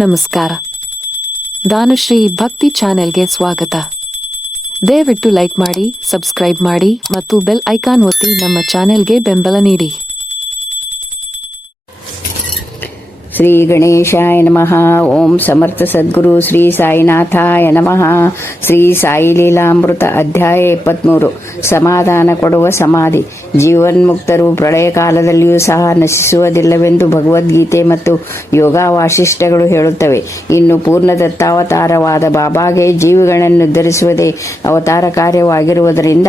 ನಮಸ್ಕಾರ. ದಾನುಶ್ರೀ ಭಕ್ತಿ ಚಾನೆಲ್ಗೆ ಸ್ವಾಗತ. ದಯವಿಟ್ಟು ಲೈಕ್ ಮಾಡಿ, ಸಬ್ಸ್ಕ್ರೈಬ್ ಮಾಡಿ ಮತ್ತು ಬೆಲ್ ಐಕಾನ್ ಒತ್ತಿ ನಮ್ಮ ಚಾನೆಲ್ಗೆ ಬೆಂಬಲ ನೀಡಿ. ಶ್ರೀ ಗಣೇಶಾಯ ನಮಃ. ಓಂ ಸಮರ್ಥ ಸದ್ಗುರು ಶ್ರೀ ಸಾಯಿನಾಥಾಯ ನಮಃ. ಶ್ರೀ ಸಾಯಿ ಲೀಲಾಮೃತ ಅಧ್ಯಾಯ 23. ಸಮಾಧಾನ ಕೊಡುವ ಸಮಾಧಿ. ಜೀವನ್ಮುಕ್ತರು ಪ್ರಳಯ ಕಾಲದಲ್ಲಿಯೂ ಸಹ ನಶಿಸುವುದಿಲ್ಲವೆಂದು ಭಗವದ್ಗೀತೆ ಮತ್ತು ಯೋಗ ವಾಸಿಷ್ಠಗಳು ಹೇಳುತ್ತವೆ. ಇನ್ನು ಪೂರ್ಣ ದತ್ತಾವತಾರವಾದ ಬಾಬಾಗೆ ಜೀವಿಗಳನ್ನು ಉದ್ಧರಿಸುವುದೇ ಅವತಾರ ಕಾರ್ಯವಾಗಿರುವುದರಿಂದ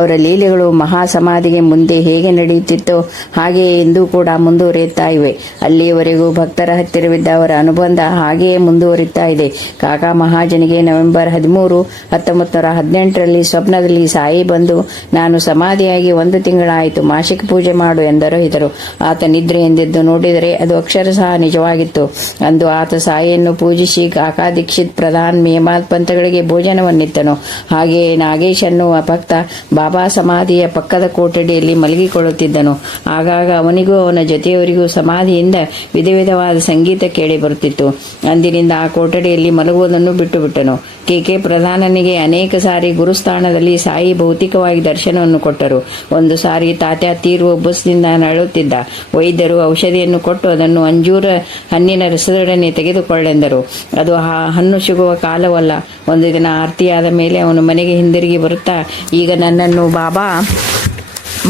ಅವರ ಲೀಲೆಗಳು ಮಹಾ ಸಮಾಧಿಗೆ ಮುಂದೆ ಹೇಗೆ ನಡೆಯುತ್ತಿತ್ತೋ ಹಾಗೆಯೇ ಇಂದೂ ಕೂಡ ಮುಂದುವರಿಯುತ್ತಾ ಇವೆ. ಅಲ್ಲಿಯವರೆಗೂ ಭಕ್ತರ ಹತ್ತಿರವಿದ್ದ ಅವರ ಅನುಬಂಧ ಹಾಗೆಯೇ ಮುಂದುವರಿತಾ ಇದೆ. ಕಾಕಾ ಮಹಾಜನಿಗೆ ನವೆಂಬರ್ 13, 1918ರಲ್ಲಿ ಸ್ವಪ್ನದಲ್ಲಿ ಸಾಯಿ ಬಂದು, ನಾನು ಸಮಾಧಿಯಾಗಿ 1 ತಿಂಗಳಾಯಿತು, ಮಾಸಿಕ ಪೂಜೆ ಮಾಡು ಎಂದರು. ಆತ ನಿದ್ರೆ ಎಂದಿದ್ದು ನೋಡಿದರೆ ಅದು ಅಕ್ಷರಶಃ ನಿಜವಾಗಿತ್ತು. ಅಂದು ಆತ ಸಾಯಿಯನ್ನು ಪೂಜಿಸಿ ಕಾಕಾ ದೀಕ್ಷಿತ್, ಪ್ರಧಾನ್, ಮೇಮಾದ್ ಪಂಥಗಳಿಗೆ ಭೋಜನವನ್ನಿತ್ತನು. ಹಾಗೆಯೇ ನಾಗೇಶ್ ಅನ್ನುವ ಭಕ್ತ ಬಾಬಾ ಸಮಾಧಿಯ ಪಕ್ಕದ ಕೊಠಡಿಯಲ್ಲಿ ಮಲಗಿಕೊಳ್ಳುತ್ತಿದ್ದನು. ಆಗಾಗ ಅವನಿಗೂ ಅವನ ಜೊತೆಯವರಿಗೂ ಸಮಾಧಿಯಿಂದ ವಿಧವಾದ ಸಂಗೀತ ಕೇಳಿ ಬರುತ್ತಿತ್ತು. ಅಂದಿನಿಂದ ಆ ಕೊಠಡಿಯಲ್ಲಿ ಮಲಗುವುದನ್ನು ಬಿಟ್ಟು ಬಿಟ್ಟನು. ಕೆ ಪ್ರಧಾನನಿಗೆ ಅನೇಕ ಸಾರಿ ಗುರುಸ್ಥಾನದಲ್ಲಿ ಸಾಯಿ ಭೌತಿಕವಾಗಿ ದರ್ಶನವನ್ನು ಕೊಟ್ಟರು. ಒಂದು ಸಾರಿ ತಾತ್ಯ ತೀರುವ ಉಬ್ಬಸದಿಂದ ನರಳುತ್ತಿದ್ದ. ವೈದ್ಯರು ಔಷಧಿಯನ್ನು ಕೊಟ್ಟು ಅದನ್ನು ಅಂಜೂರ ಹಣ್ಣಿನ ರಸದೊಡನೆ ತೆಗೆದುಕೊಳ್ಳೆಂದರು. ಅದು ಹಣ್ಣು ಸಿಗುವ ಕಾಲವಲ್ಲ. ಒಂದು ದಿನ ಆರತಿಯಾದ ಮೇಲೆ ಅವನು ಮನೆಗೆ ಹಿಂದಿರುಗಿ ಬರುತ್ತಾ, ಈಗ ನನ್ನನ್ನು ಬಾಬಾ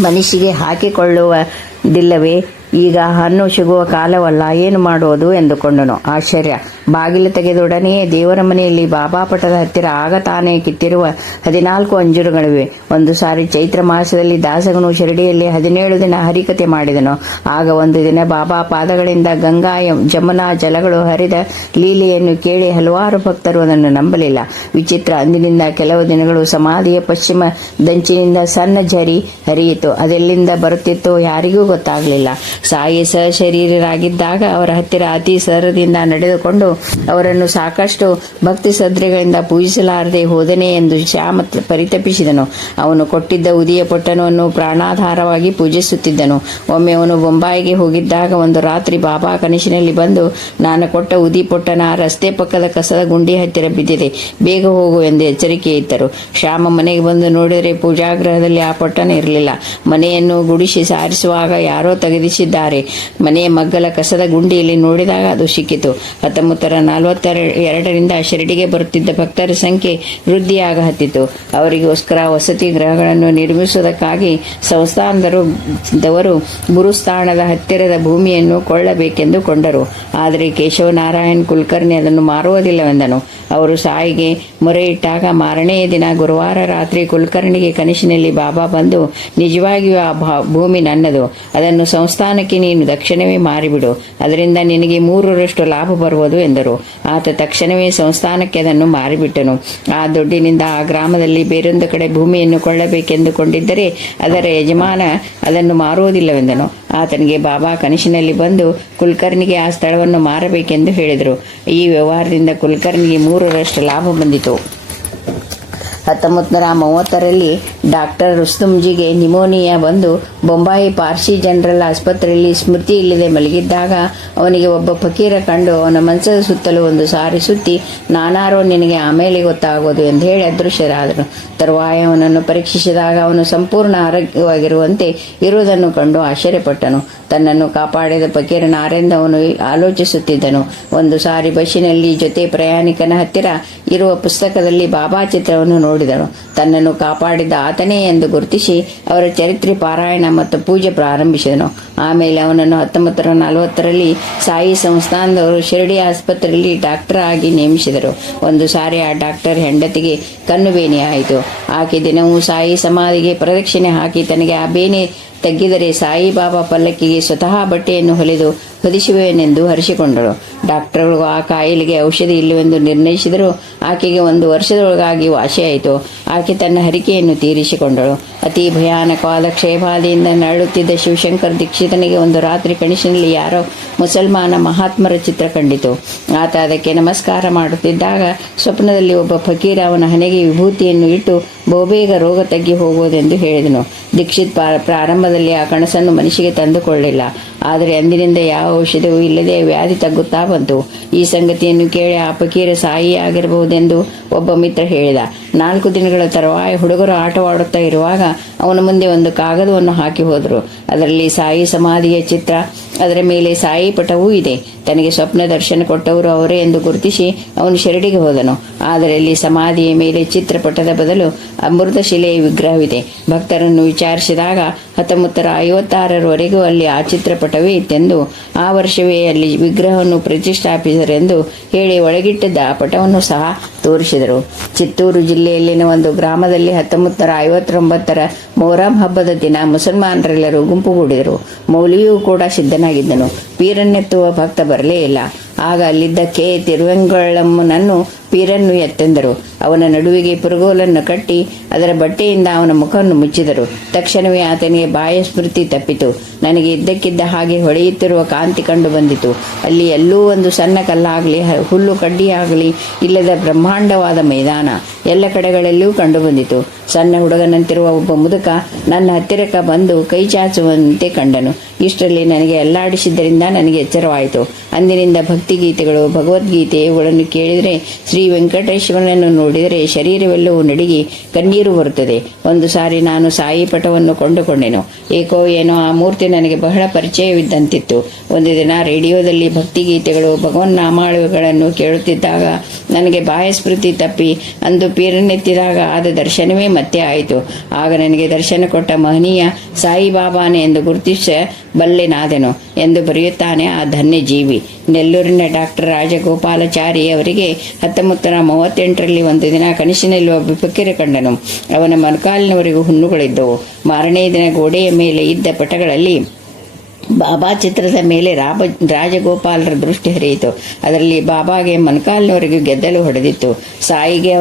ಮನಸ್ಸಿಗೆ ಹಾಕಿಕೊಳ್ಳುವುದಿಲ್ಲವೇ? ಈಗ ಹಣ್ಣು ಸಿಗುವ ಕಾಲವಲ್ಲ, ಏನು ಮಾಡುವುದು ಎಂದುಕೊಂಡನು. ಆಶ್ಚರ್ಯ. ಬಾಗಿಲು ತೆಗೆದೊಡನೆಯೇ ದೇವರ ಮನೆಯಲ್ಲಿ ಬಾಬಾ ಪಟದ ಹತ್ತಿರ ಆಗ ತಾನೇ ಕಿತ್ತಿರುವ 14 ಅಂಜೂರಗಳಿವೆ. ಒಂದು ಸಾರಿ ಚೈತ್ರ ಮಾಸದಲ್ಲಿ ದಾಸಗನು ಶಿರಡಿಯಲ್ಲಿ 17 ದಿನ ಹರಿಕತೆ ಮಾಡಿದನು. ಆಗ ಒಂದು ದಿನ ಬಾಬಾ ಪಾದಗಳಿಂದ ಗಂಗಾ ಜಮುನಾ ಜಲಗಳು ಹರಿದ ಲೀಲೆಯನ್ನು ಕೇಳಿ ಹಲವಾರು ಭಕ್ತರು ಅದನ್ನು ನಂಬಲಿಲ್ಲ. ವಿಚಿತ್ರ. ಅಂದಿನಿಂದ ಕೆಲವು ದಿನಗಳು ಸಮಾಧಿಯ ಪಶ್ಚಿಮ ದಂಚಿನಿಂದ ಸಣ್ಣ ಝರಿ ಹರಿಯಿತು. ಅದೆಲ್ಲಿಂದ ಬರುತ್ತಿತ್ತೋ ಯಾರಿಗೂ ಗೊತ್ತಾಗಲಿಲ್ಲ. ಸಾಯಿ ಸಶರೀರರಾಗಿದ್ದಾಗ ಅವರ ಹತ್ತಿರ ಅತಿ ಸರದಿಂದ ನಡೆದುಕೊಂಡು ಅವರನ್ನು ಸಾಕಷ್ಟು ಭಕ್ತಿ ಶ್ರದ್ಧೆಗಳಿಂದ ಪೂಜಿಸಲಾರದೆ ಹೋದನೆ ಎಂದು ಶ್ಯಾಮ ಪರಿತಪಿಸಿದನು. ಅವನು ಕೊಟ್ಟಿದ್ದ ಉದಿಯ ಪೊಟ್ಟಣವನ್ನು ಪ್ರಾಣಾಧಾರವಾಗಿ ಪೂಜಿಸುತ್ತಿದ್ದನು. ಒಮ್ಮೆ ಅವನು ಬೊಂಬಾಯಿಗೆ ಹೋಗಿದ್ದಾಗ ಒಂದು ರಾತ್ರಿ ಬಾಬಾ ಕನಸಿನಲ್ಲಿ ಬಂದು, ನಾನು ಕೊಟ್ಟ ಉದಿ ಪೊಟ್ಟಣ ರಸ್ತೆ ಪಕ್ಕದ ಕಸದ ಗುಂಡಿ ಹತ್ತಿರ ಬಿದ್ದಿದೆ, ಬೇಗ ಹೋಗು ಎಂದು ಎಚ್ಚರಿಕೆ ಇತ್ತರು. ಶ್ಯಾಮ ಮನೆಗೆ ಬಂದು ನೋಡಿದರೆ ಪೂಜಾಗೃಹದಲ್ಲಿ ಆ ಪೊಟ್ಟಣ ಇರಲಿಲ್ಲ. ಮನೆಯನ್ನು ಗುಡಿಸಿ ಸಾರಿಸುವಾಗ ಯಾರೋ ತೆಗೆದಿಸಿದ್ದಾರೆ. ಮನೆಯ ಮಗ್ಗಲ ಕಸದ ಗುಂಡಿಯಲ್ಲಿ ನೋಡಿದಾಗ ಅದು ಸಿಕ್ಕಿತು. 1942ರಿಂದ ಶಿರಡಿಗೆ ಬರುತ್ತಿದ್ದ ಭಕ್ತರ ಸಂಖ್ಯೆ ವೃದ್ಧಿಯಾಗ ಹತ್ತಿತು. ಅವರಿಗೋಸ್ಕರ ವಸತಿ ಗೃಹಗಳನ್ನು ನಿರ್ಮಿಸುವುದಕ್ಕಾಗಿ ಸಂಸ್ಥಾನದವರು ಗುರುಸ್ಥಾನದ ಹತ್ತಿರದ ಭೂಮಿಯನ್ನು ಕೊಳ್ಳಬೇಕೆಂದು ಕೊಂಡರು. ಆದರೆ ಕೇಶವನಾರಾಯಣ್ ಕುಲಕರ್ಣಿ ಅದನ್ನು ಮಾರುವುದಿಲ್ಲವೆಂದನು. ಅವರು ಸಾಯಿಗೆ ಮೊರೆ ಇಟ್ಟಾಗ ಮಾರನೆಯ ದಿನ ಗುರುವಾರ ರಾತ್ರಿ ಕುಲಕರ್ಣಿಗೆ ಕನಸಿನಲ್ಲಿ ಬಾಬಾ ಬಂದು, ನಿಜವಾಗಿಯೂ ಆ ಭೂಮಿ ನನ್ನದು, ಅದನ್ನು ಸಂಸ್ಥಾನಕ್ಕೆ ನೀನು ತಕ್ಷಣವೇ ಮಾರಿಬಿಡು, ಅದರಿಂದ ನಿನಗೆ 3ರಷ್ಟು ಲಾಭ ಬರುವುದು ಎಂದರು. ಆತ ತಕ್ಷಣವೇ ಸಂಸ್ಥಾನಕ್ಕೆ ಅದನ್ನು ಮಾರಿಬಿಟ್ಟನು. ಆ ದುಡ್ಡಿನಿಂದ ಆ ಗ್ರಾಮದಲ್ಲಿ ಬೇರೊಂದು ಕಡೆ ಭೂಮಿಯನ್ನು ಕೊಳ್ಳಬೇಕೆಂದುಕೊಂಡಿದ್ದರೆ ಅದರ ಯಜಮಾನ ಅದನ್ನು ಮಾರುವುದಿಲ್ಲವೆಂದನು. ಆತನಿಗೆ ಬಾಬಾ ಕನಸಿನಲ್ಲಿ ಬಂದು ಕುಲಕರ್ಣಿಗೆ ಆ ಸ್ಥಳವನ್ನು ಮಾರಬೇಕೆಂದು ಹೇಳಿದರು. ಈ ವ್ಯವಹಾರದಿಂದ ಕುಲಕರ್ಣಿಗೆ 3ರಷ್ಟು ಲಾಭ ಬಂದಿತು. 1930ರಲ್ಲಿ ಡಾಕ್ಟರ್ ರುಸ್ತುಂಜಿಗೆ ನಿಮೋನಿಯಾ ಬಂದು ಬೊಂಬಾಯಿ ಪಾರ್ಸಿ ಜನರಲ್ ಆಸ್ಪತ್ರೆಯಲ್ಲಿ ಸ್ಮೃತಿ ಇಲ್ಲದೆ ಮಲಗಿದ್ದಾಗ ಅವನಿಗೆ ಒಬ್ಬ ಫಕೀರ ಕಂಡು ಅವನ ಮಂಚದ ಸುತ್ತಲೂ ಒಂದು ಸಾರಿ ಸುತ್ತಿ, ನಾನಾರೋ ನಿನಗೆ ಆಮೇಲೆ ಗೊತ್ತಾಗೋದು ಎಂದು ಹೇಳಿ ಅದೃಶ್ಯರಾದರು. ತರುವಾಯ ಅವನನ್ನು ಪರೀಕ್ಷಿಸಿದಾಗ ಅವನು ಸಂಪೂರ್ಣ ಆರೋಗ್ಯವಾಗಿರುವಂತೆ ಇರುವುದನ್ನು ಕಂಡು ಆಶ್ಚರ್ಯಪಟ್ಟನು. ತನ್ನನ್ನು ಕಾಪಾಡಿದ ಫಕೀರನಾರೆಂದು ಅವನು ಆಲೋಚಿಸುತ್ತಿದ್ದನು. ಒಂದು ಸಾರಿ ಬಸ್ಸಿನಲ್ಲಿ ಜೊತೆ ಪ್ರಯಾಣಿಕನ ಹತ್ತಿರ ಇರುವ ಪುಸ್ತಕದಲ್ಲಿ ಬಾಬಾ ಚಿತ್ರವನ್ನು ನೋಡಿದನು. ತನ್ನನ್ನು ಕಾಪಾಡಿದ ಆತನೇ ಎಂದು ಗುರುತಿಸಿ ಅವರ ಚರಿತ್ರೆ ಪಾರಾಯಣ ಮತ್ತು ಪೂಜೆ ಪ್ರಾರಂಭಿಸಿದನು. ಆಮೇಲೆ ಅವನನ್ನು 1940ರಲ್ಲಿ ಸಾಯಿ ಸಂಸ್ಥಾನದವರು ಶಿರಡಿ ಆಸ್ಪತ್ರೆಯಲ್ಲಿ ಡಾಕ್ಟರ್ ಆಗಿ ನೇಮಿಸಿದರು. ಒಂದು ಸಾರಿ ಆ ಡಾಕ್ಟರ್ ಹೆಂಡತಿಗೆ ಕಣ್ಣು ಬೇನೆ ಆಯಿತು. ಆಕೆ ದಿನವೂ ಸಾಯಿ ಸಮಾಧಿಗೆ ಪ್ರದಕ್ಷಿಣೆ ಹಾಕಿ ತನಗೆ ಆ ಬೇನೆ ತಗ್ಗಿದರೆ ಸಾಯಿಬಾಬಾ ಪಲ್ಲಕ್ಕಿಗೆ ಸ್ವತಃ ಬಟ್ಟೆಯನ್ನು ಹೊದಿಸುವೆನೆಂದು ಹರಿಸಿಕೊಂಡಳು. ಡಾಕ್ಟರ್ಗಳು ಆ ಕಾಯಿಲೆಗೆ ಔಷಧಿ ಇಲ್ಲವೆಂದು ನಿರ್ಣಯಿಸಿದರೂ ಆಕೆಗೆ 1 ವರ್ಷದೊಳಗಾಗಿ ವಾಸಿಯಾಯಿತು. ಆಕೆ ತನ್ನ ಹರಿಕೆಯನ್ನು ತೀರಿಸಿಕೊಂಡಳು. ಅತಿ ಭಯಾನಕವಾದ ಕ್ಷಯಬಾಧೆಯಿಂದ ನರಳುತ್ತಿದ್ದ ಶಿವಶಂಕರ್ ದೀಕ್ಷಿತನಿಗೆ ಒಂದು ರಾತ್ರಿ ಕನಸಿನಲ್ಲಿ ಯಾರೋ ಮುಸಲ್ಮಾನ ಮಹಾತ್ಮರ ಚಿತ್ರ ಕಂಡಿತು. ಆತ ಅದಕ್ಕೆ ನಮಸ್ಕಾರ ಮಾಡುತ್ತಿದ್ದಾಗ ಸ್ವಪ್ನದಲ್ಲಿ ಒಬ್ಬ ಫಕೀರ ಅವನ ಹಣೆಗೆ ವಿಭೂತಿಯನ್ನು ಇಟ್ಟು ಬಹುಬೇಗ ರೋಗ ತಗ್ಗಿ ಹೋಗುವುದೆಂದು ಹೇಳಿದನು. ದೀಕ್ಷಿತ್ ಪ್ರಾರಂಭದಲ್ಲಿ ಆ ಕನಸನ್ನು ಮನಸ್ಸಿಗೆ ತಂದುಕೊಳ್ಳಿಲ್ಲ. ಆದರೆ ಅಂದಿನಿಂದ ಯಾವ ಔಷಧವೂ ಇಲ್ಲದೆ ವ್ಯಾಧಿ ತಗ್ಗುತ್ತಾ ಬಂತು. ಈ ಸಂಗತಿಯನ್ನು ಕೇಳಿ ಆ ಫಕೀರ ಸಾಯಿ ಆಗಿರಬಹುದೆಂದು ಒಬ್ಬ ಮಿತ್ರ ಹೇಳಿದ. 4 ದಿನಗಳ ತರುವಾಯ ಹುಡುಗರು ಆಟವಾಡುತ್ತಾ ಇರುವಾಗ ಅವನ ಮುಂದೆ ಒಂದು ಕಾಗದವನ್ನು ಹಾಕಿ ಹೋದರು. ಅದರಲ್ಲಿ ಸಾಯಿ ಸಮಾಧಿಯ ಚಿತ್ರ, ಅದರ ಮೇಲೆ ಸಾಯಿ ಪಟವೂ ಇದೆ. ತನಗೆ ಸ್ವಪ್ನ ದರ್ಶನ ಕೊಟ್ಟವರು ಅವರೇ ಎಂದು ಗುರುತಿಸಿ ಅವನು ಶಿರಡಿಗೆ ಹೋದನು. ಆದರೆ ಅಲ್ಲಿ ಸಮಾಧಿಯ ಮೇಲೆ ಚಿತ್ರಪಟದ ಬದಲು ಅಮೃತಶಿಲೆಯ ವಿಗ್ರಹವಿದೆ. ಭಕ್ತರನ್ನು ವಿಚಾರಿಸಿದಾಗ 1956ರವರೆಗೂ ಅಲ್ಲಿ ಆ ಚಿತ್ರಪಟವೇ ಇತ್ತೆಂದು, ಆ ವರ್ಷವೇ ಅಲ್ಲಿ ವಿಗ್ರಹವನ್ನು ಪ್ರತಿಷ್ಠಾಪಿಸರೆಂದು ಹೇಳಿ ಒಳಗಿಟ್ಟಿದ್ದ ಆ ಪಟವನ್ನು ಸಹ ತೋರಿಸಿದರು. ಚಿತ್ತೂರು ಜಿಲ್ಲೆಯಲ್ಲಿನ ಒಂದು ಗ್ರಾಮದಲ್ಲಿ 1959ರ ಮೊಹರಂ ಹಬ್ಬದ ದಿನ ಮುಸಲ್ಮಾನರೆಲ್ಲರೂ ಗುಂಪುಗೂಡಿದರು. ಮೌಲ್ವಿಯೂ ಕೂಡ ಸಿದ್ಧನಾಗಿದ್ದನು. ಪೀರನ್ನೆತ್ತುವ ಭಕ್ತ ಬರಲೇ ಇಲ್ಲ. ಆಗ ಅಲ್ಲಿದ್ದ ಕೆ ತಿರುವೆಂಗಳಮ್ಮನನ್ನು ಪೀರನ್ನು ಎತ್ತೆಂದರು. ಅವನ ನಡುವಿಗೆ ಪುರುಗೋಲನ್ನು ಕಟ್ಟಿ ಅದರ ಬಟ್ಟೆಯಿಂದ ಅವನ ಮುಖವನ್ನು ಮುಚ್ಚಿದರು. ತಕ್ಷಣವೇ ಆತನಿಗೆ ಬಾಯ ಸ್ಮೃತಿ ತಪ್ಪಿತು. ನನಗೆ ಇದ್ದಕ್ಕಿದ್ದ ಹಾಗೆ ಹೊಳೆಯುತ್ತಿರುವ ಕಾಂತಿ ಕಂಡು ಬಂದಿತು. ಅಲ್ಲಿ ಎಲ್ಲೂ ಒಂದು ಸಣ್ಣ ಕಲ್ಲಾಗಲಿ ಹುಲ್ಲು ಕಡ್ಡಿಯಾಗಲಿ ಇಲ್ಲದ ಬ್ರಹ್ಮಾಂಡವಾದ ಮೈದಾನ ಎಲ್ಲ ಕಡೆಗಳಲ್ಲಿಯೂ ಕಂಡುಬಂದಿತು. ಸಣ್ಣ ಹುಡುಗನಂತಿರುವ ಒಬ್ಬ ಮುದುಕ ನನ್ನ ಹತ್ತಿರಕ್ಕೆ ಬಂದು ಕೈ ಚಾಚುವಂತೆ ಕಂಡನು. ಇಷ್ಟರಲ್ಲಿ ನನಗೆ ಅಲ್ಲಾಡಿಸಿದ್ದರಿಂದ ನನಗೆ ಎಚ್ಚರವಾಯಿತು. ಅಂದಿನಿಂದ ಭಕ್ತಿಗೀತೆಗಳು, ಭಗವದ್ಗೀತೆ ಇವುಗಳನ್ನು ಕೇಳಿದರೆ, ಶ್ರೀ ವೆಂಕಟೇಶ್ವರನನ್ನು ನೋಡಿದರೆ ಶರೀರವೆಲ್ಲವೂ ನಡುಗಿ ಕಣ್ಣೀರು ಬರುತ್ತದೆ. ಒಂದು ಸಾರಿ ನಾನು ಸಾಯಿ ಪಟವನ್ನು ಕೊಂಡುಕೊಂಡೆನು. ಏಕೋ ಏನೋ ಆ ಮೂರ್ತಿ ನನಗೆ ಬಹಳ ಪರಿಚಯವಿದ್ದಂತಿತ್ತು. ಒಂದು ದಿನ ರೇಡಿಯೋದಲ್ಲಿ ಭಕ್ತಿಗೀತೆಗಳು, ಭಗವನ್ನಾಮಾಳುಗಳನ್ನು ಕೇಳುತ್ತಿದ್ದಾಗ ನನಗೆ ಬಾಯಸ್ಮೃತಿ ತಪ್ಪಿ ಅಂದು ಪೀರನ್ನೆತ್ತಿದಾಗ ಆದ ದರ್ಶನವೇ ಮತ್ತೆ ಆಯಿತು. ಆಗ ನನಗೆ ದರ್ಶನ ಕೊಟ್ಟ ಮಹನೀಯ ಸಾಯಿಬಾಬಾನೆ ಎಂದು ಗುರುತಿಸಬಲ್ಲೆನಾದೆನು ಎಂದು ಬರೆಯುತ್ತಾನೆ ಆ ಧನ್ಯ ಜೀವಿ. ನೆಲ್ಲೂರಿನ ಡಾಕ್ಟರ್ ರಾಜಗೋಪಾಲಾಚಾರಿ ಅವರಿಗೆ 1938ರಲ್ಲಿ ಒಂದು ದಿನ ಕನಸಿನಲ್ಲಿ ಒಬ್ಬ ಫಕೀರ ಕಂಡನು. ಅವನ ಮೊಣಕಾಲಿನವರೆಗೂ ಹುಣ್ಣುಗಳಿದ್ದವು. ಮಾರನೇ ದಿನ ಗೋಡೆಯ ಮೇಲೆ ಇದ್ದ ಪಟಗಳಲ್ಲಿ ಬಾಬಾ ಚಿತ್ರದ ಮೇಲೆ ರಾಜಗೋಪಾಲರ ದೃಷ್ಟಿ ಹರಿಯಿತು. ಅದರಲ್ಲಿ ಬಾಬಾಗೆ ಮೊಣಕಾಲಿನವರೆಗೂ ಗೆದ್ದಲು ಹೊಡೆದಿತ್ತು. ಸಾಯಿಗೆ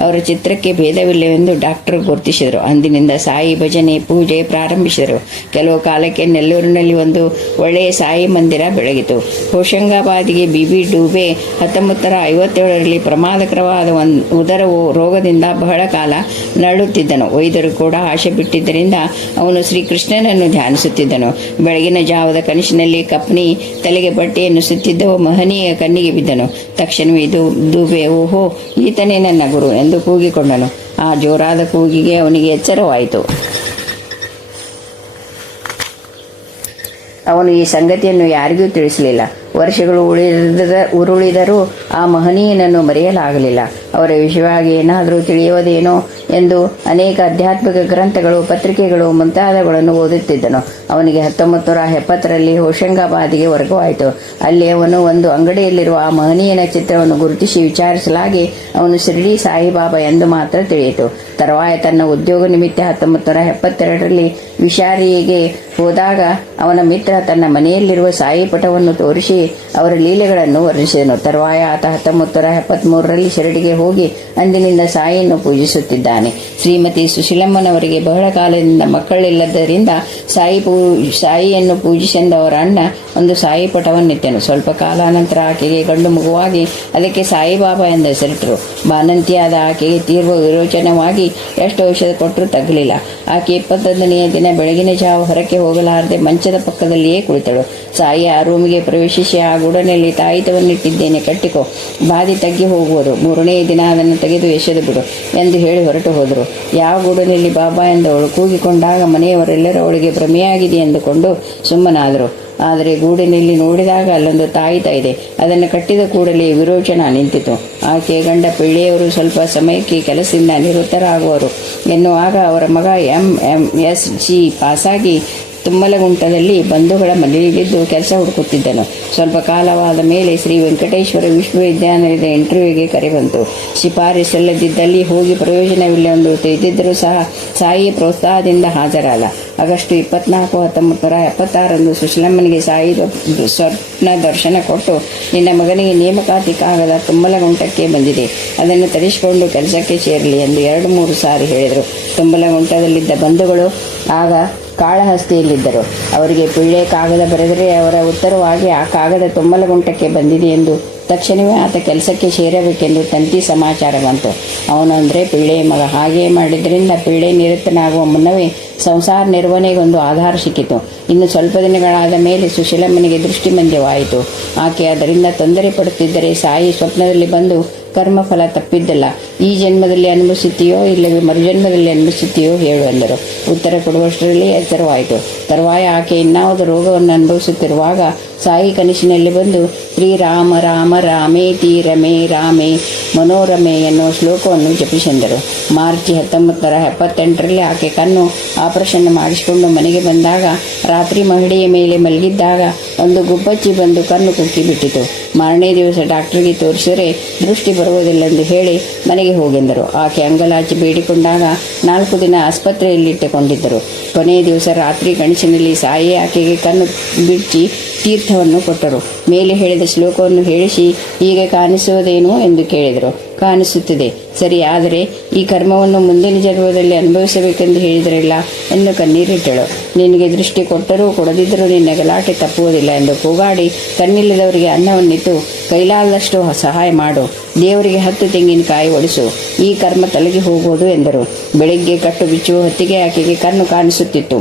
ಅವರ ಚಿತ್ರಕ್ಕೆ ಭೇದವಿಲ್ಲವೆಂದು ಡಾಕ್ಟರ್ ಗುರುತಿಸಿದರು. ಅಂದಿನಿಂದ ಸಾಯಿ ಭಜನೆ, ಪೂಜೆ ಪ್ರಾರಂಭಿಸಿದರು. ಕೆಲವು ಕಾಲಕ್ಕೆ ನೆಲ್ಲೂರಿನಲ್ಲಿ ಒಂದು ಒಳ್ಳೆಯ ಸಾಯಿ ಮಂದಿರ ಬೆಳಗಿತು. ಹೋಶಂಗಾಬಾದಿಗೆ ಬಿಬಿ ಡೂಬೆ 1957ರಲ್ಲಿ ಪ್ರಮಾದಕರವಾದ ಉದರ ರೋಗದಿಂದ ಬಹಳ ಕಾಲ ನರಳುತ್ತಿದ್ದನು. ವೈದ್ಯರು ಕೂಡ ಆಶೆ ಬಿಟ್ಟಿದ್ದರಿಂದ ಅವನು ಶ್ರೀಕೃಷ್ಣನನ್ನು ಧ್ಯಾನಿಸುತ್ತಿದ್ದನು. ಬೆಳಗಿನ ಜಾವದ ಕನಸಿನಲ್ಲಿ ಕಪ್ನಿ ತಲೆಗೆ ಬಟ್ಟೆಯನ್ನು ಸುತ್ತಿದ್ದವ ಮಹನೀಯ ಕಣ್ಣಿಗೆ ಬಿದ್ದನು. ತಕ್ಷಣವೇ ದೂಬೆ, ಓಹೋ, ಈತನೇ ನನ್ನ ಗುರು ಎಂದು ಕೂಗಿಕೊಂಡನು. ಆ ಜೋರಾದ ಕೂಗಿಗೆ ಅವನಿಗೆ ಎಚ್ಚರವಾಯಿತು. ಅವನು ಈ ಸಂಗತಿಯನ್ನು ಯಾರಿಗೂ ತಿಳಿಸಲಿಲ್ಲ. ವರ್ಷಗಳು ಉರುಳಿದರೂ ಆ ಮಹನೀಯನನ್ನು ಮರೆಯಲಾಗಲಿಲ್ಲ. ಅವರ ವಿಷಯವಾಗಿ ಏನಾದರೂ ತಿಳಿಯುವುದೇನೋ ಎಂದು ಅನೇಕ ಆಧ್ಯಾತ್ಮಿಕ ಗ್ರಂಥಗಳು, ಪತ್ರಿಕೆಗಳು ಮುಂತಾದವುಗಳನ್ನು ಓದುತ್ತಿದ್ದನು. ಅವನಿಗೆ 1970ರಲ್ಲಿ ಹೋಶಂಗಾಬಾದಿಗೆ ವರ್ಗವಾಯಿತು. ಅಲ್ಲಿ ಅವನು ಒಂದು ಅಂಗಡಿಯಲ್ಲಿರುವ ಆ ಮಹನೀಯನ ಚಿತ್ರವನ್ನು ಗುರುತಿಸಿ ವಿಚಾರಿಸಲಾಗಿ ಅವನು ಶಿರಡಿ ಸಾಯಿಬಾಬಾ ಎಂದು ಮಾತ್ರ ತಿಳಿಯಿತು. ತರುವಾಯ ತನ್ನ ಉದ್ಯೋಗ ನಿಮಿತ್ತ 1972ರಲ್ಲಿ ವಿಶಾರಿಗೆ ಹೋದಾಗ ಅವನ ಮಿತ್ರ ತನ್ನ ಮನೆಯಲ್ಲಿರುವ ಸಾಯಿ ಪಟವನ್ನು ತೋರಿಸಿ ಅವರ ಲೀಲೆಗಳನ್ನು ವರ್ಣಿಸಿದನು. ತರುವಾಯ ಆತ 1973ರಲ್ಲಿ ಶಿರಡಿಗೆ ಹೋಗಿ ಅಂದಿನಿಂದ ಸಾಯಿಯನ್ನು ಪೂಜಿಸುತ್ತಿದ್ದಾನೆ. ಶ್ರೀಮತಿ ಸುಶೀಲಮ್ಮನವರಿಗೆ ಬಹಳ ಕಾಲದಿಂದ ಮಕ್ಕಳಿಲ್ಲದರಿಂದ ಸಾಯಿಯನ್ನು ಪೂಜಿಸೆಂದವರ ಅಣ್ಣ ಒಂದು ಸಾಯಿ ಪಟವನ್ನಿಟ್ಟನು. ಸ್ವಲ್ಪ ಕಾಲ ನಂತರ ಆಕೆಗೆ ಗಂಡು ಮಗುವಾಗಿ ಅದಕ್ಕೆ ಸಾಯಿಬಾಬಾ ಎಂದ ಹೆಸರಿಟ್ಟರು. ಬಾಣಂತಿಯಾದ ಆಕೆಗೆ ತೀವ್ರ ವಿರೋಚನವಾಗಿ ಎಷ್ಟು ಔಷಧ ಕೊಟ್ಟರೂ ತಗಲಿಲ್ಲ. ಆಕೆ 21ನೆಯ ದಿನ ಬೆಳಗಿನ ಜಾವ ಹೊರಕ್ಕೆ ಹೋಗಲಾರದೆ ಮಂಚದ ಪಕ್ಕದಲ್ಲಿಯೇ ಕುಳಿತಳು. ಸಾಯಿ ಆ ರೂಮಿಗೆ ಪ್ರವೇಶಿಸಿ, ಆ ಗೂಡನಲ್ಲಿ ತಾಯಿತವನ್ನಿಟ್ಟಿದ್ದೇನೆ, ಕಟ್ಟಿಕೋ, ಬಾದಿ ತಗ್ಗಿ ಹೋಗುವುದು. 3ನೇ ದಿನ ಅದನ್ನು ತೆಗೆದು ಎಸೆದು ಬಿಡು ಎಂದು ಹೇಳಿ ಹೊರಟು ಹೋದರು. ಯಾವ ಗೂಡನಲ್ಲಿ ಬಾಬಾ ಎಂದವಳು ಕೂಗಿಕೊಂಡಾಗ ಮನೆಯವರೆಲ್ಲರೂ ಅವಳಿಗೆ ಭ್ರಮೆಯಾಗಿದೆ ಎಂದುಕೊಂಡು ಸುಮ್ಮನಾದರು. ಆದರೆ ಗೂಡಿನಲ್ಲಿ ನೋಡಿದಾಗ ಅಲ್ಲೊಂದು ತಾಯಿತ ಇದೆ. ಅದನ್ನು ಕಟ್ಟಿದ ಕೂಡಲೇ ವಿರೋಚನ ನಿಂತಿತು. ಆಕೆಯ ಗಂಡ ಪಿಳ್ಳೆಯವರು ಸ್ವಲ್ಪ ಸಮಯಕ್ಕೆ ಕೆಲಸದಿಂದ ನಿವೃತ್ತರಾಗುವರು ಎನ್ನುವಾಗ ಅವರ ಮಗ MSc ಪಾಸಾಗಿ ತುಮ್ಮಲಗುಂಟದಲ್ಲಿ ಬಂಧುಗಳ ಮನೆಯಲ್ಲಿದ್ದು ಕೆಲಸ ಹುಡುಕುತ್ತಿದ್ದನು. ಸ್ವಲ್ಪ ಕಾಲವಾದ ಮೇಲೆ ಶ್ರೀ ವೆಂಕಟೇಶ್ವರ ವಿಶ್ವವಿದ್ಯಾನಿಲಯದ ಇಂಟರ್ವ್ಯೂಗೆ ಕರೆ ಬಂತು. ಶಿಫಾರಸಲ್ಲದಿದ್ದಲ್ಲಿ ಹೋಗಿ ಪ್ರಯೋಜನವಿಲ್ಲವೆಂದು ತಿಳಿದಿದ್ದರೂ ಸಹ ಸಾಯಿಯ ಪ್ರೋತ್ಸಾಹದಿಂದ ಹಾಜರಾದ. ಆಗಸ್ಟ್ 24, 1976ರಂದು ಸುಶೀಲಮ್ಮನಿಗೆ ಸಾಯಿ ಸ್ವಪ್ನ ದರ್ಶನ ಕೊಟ್ಟು, ನಿನ್ನ ಮಗನಿಗೆ ನೇಮಕಾತಿ ಕಾಗದ ತುಮ್ಮಲಗುಂಟಕ್ಕೆ ಬಂದಿದೆ, ಅದನ್ನು ತರಿಸಿಕೊಂಡು ಕೆಲಸಕ್ಕೆ ಸೇರಲಿ ಎಂದು 2-3 ಸಾರಿ ಹೇಳಿದರು. ತುಮ್ಮಲಗುಂಟದಲ್ಲಿದ್ದ ಬಂಧುಗಳು ಆಗ ಕಾಳಹಸ್ತಿಯಲ್ಲಿದ್ದರು. ಅವರಿಗೆ ಪಿಳ್ಳೆ ಕಾಗದ ಬರೆದರೆ ಅವರ ಉತ್ತರವಾಗಿ ಆ ಕಾಗದ ತುಮ್ಮಲಗುಂಟಕ್ಕೆ ಬಂದಿದೆ ಎಂದು ತಕ್ಷಣವೇ ಆತ ಕೆಲಸಕ್ಕೆ ಸೇರಬೇಕೆಂದು ತಂತಿ ಸಮಾಚಾರ ಬಂತು. ಅವನು ಅಂದರೆ ಪಿಳ್ಳೆಯ ಮಗ. ಹಾಗೆ ಮಾಡಿದ್ರಿಂದ ಪಿಳ್ಳೆ ನಿವೃತ್ತನಾಗುವ ಮುನ್ನವೇ ಸಂಸಾರ ನಿರ್ವಹಣೆಗೊಂದು ಆಧಾರ ಸಿಕ್ಕಿತು. ಇನ್ನು ಸ್ವಲ್ಪ ದಿನಗಳಾದ ಮೇಲೆ ಸುಶೀಲಮ್ಮನಿಗೆ ದೃಷ್ಟಿಮಂದ್ಯವಾಯಿತು. ಆಕೆ ಅದರಿಂದ ತೊಂದರೆ ಪಡುತ್ತಿದ್ದರೆ ಸಾಯಿ ಸ್ವಪ್ನದಲ್ಲಿ ಬಂದು ಕರ್ಮಫಲ ತಪ್ಪಿದ್ದಲ್ಲ, ಈ ಜನ್ಮದಲ್ಲಿ ಅನುಭವಿಸುತ್ತೀಯೋ ಇಲ್ಲವೇ ಮರುಜನ್ಮದಲ್ಲಿ ಅನುಭವಿಸುತ್ತೀಯೋ ಹೇಳು ಎಂದರು. ಉತ್ತರ ಕೊಡುವಷ್ಟರಲ್ಲಿ ಎಚ್ಚರವಾಯಿತು. ತರುವಾಯ ಆಕೆ ಇನ್ನಾವುದು ರೋಗವನ್ನು ಅನುಭವಿಸುತ್ತಿರುವಾಗ ಸಾಯಿ ಕನಸಿನಲ್ಲಿ ಬಂದು ಶ್ರೀರಾಮ ರಾಮ ರಾಮೇತಿ ರಮೇ ರಾಮೇ ಮನೋರಮೆ ಎನ್ನುವ ಶ್ಲೋಕವನ್ನು ಜಪಿಸೆಂದರು. ಮಾರ್ಚ್ 1978ರಲ್ಲಿ ಆಕೆ ಕಣ್ಣು ಆಪರೇಷನ್ ಮಾಡಿಸಿಕೊಂಡು ಮನೆಗೆ ಬಂದಾಗ ರಾತ್ರಿ ಮಹಡಿಯ ಮೇಲೆ ಮಲಗಿದ್ದಾಗ ಒಂದು ಗುಬ್ಬಚ್ಚಿ ಬಂದು ಕಣ್ಣು ಕುಕ್ಕಿ ಬಿಟ್ಟಿತು. ಮಾರನೇ ದಿವಸ ಡಾಕ್ಟರ್ಗೆ ತೋರಿಸಿದರೆ ದೃಷ್ಟಿ ಬರುವುದಿಲ್ಲೆಂದು ಹೇಳಿ ಮನೆಗೆ ಹೋಗೆಂದರು. ಆಕೆ ಅಂಗಲಾಚಿ ಬೇಡಿಕೊಂಡಾಗ 4 ದಿನ ಆಸ್ಪತ್ರೆಯಲ್ಲಿಟ್ಟುಕೊಂಡಿದ್ದರು. ಕೊನೆಯ ದಿವಸ ರಾತ್ರಿ ಕನಸಿನಲ್ಲಿ ಸಾಯಿ ಆಕೆಗೆ ಕಣ್ಣು ಬಿಚ್ಚಿ ತೀರ್ಥವನ್ನು ಕೊಟ್ಟರು. ಮೇಲೆ ಹೇಳಿದ ಶ್ಲೋಕವನ್ನು ಹೇಳಿಸಿ ಹೀಗೆ ಕಾಣಿಸುವುದೇನು ಎಂದು ಕೇಳಿದರು. ಕಾಣಿಸುತ್ತಿದೆ ಸರಿ, ಆದರೆ ಈ ಕರ್ಮವನ್ನು ಮುಂದಿನ ಜನ್ಮದಲ್ಲಿ ಅನುಭವಿಸಬೇಕೆಂದು ಹೇಳಿದರಲ್ಲ ಎಂದು ಕಣ್ಣೀರಿಟ್ಟಳು. ನಿನಗೆ ದೃಷ್ಟಿ ಕೊಟ್ಟರೂ ಕೊಡದಿದ್ದರೂ ನಿನ್ನ ಗಲಾಟೆ ತಪ್ಪುವುದಿಲ್ಲ ಎಂದು ಕೂಗಾಡಿ ಕಣ್ಣಿಲ್ಲದವರಿಗೆ ಅನ್ನವನ್ನಿತ್ತು ಕೈಲಾದಷ್ಟು ಸಹಾಯ ಮಾಡು, ದೇವರಿಗೆ 10 ತೆಂಗಿನಕಾಯಿ ಒಡಿಸು, ಈ ಕರ್ಮ ತೊಲಗಿ ಹೋಗುವುದು ಎಂದರು. ಬೆಳಿಗ್ಗೆ ಕಟ್ಟು ಬಿಚ್ಚುವ ಹೊತ್ತಿಗೆ ಆಕೆಗೆ ಕಣ್ಣು ಕಾಣಿಸುತ್ತಿತ್ತು.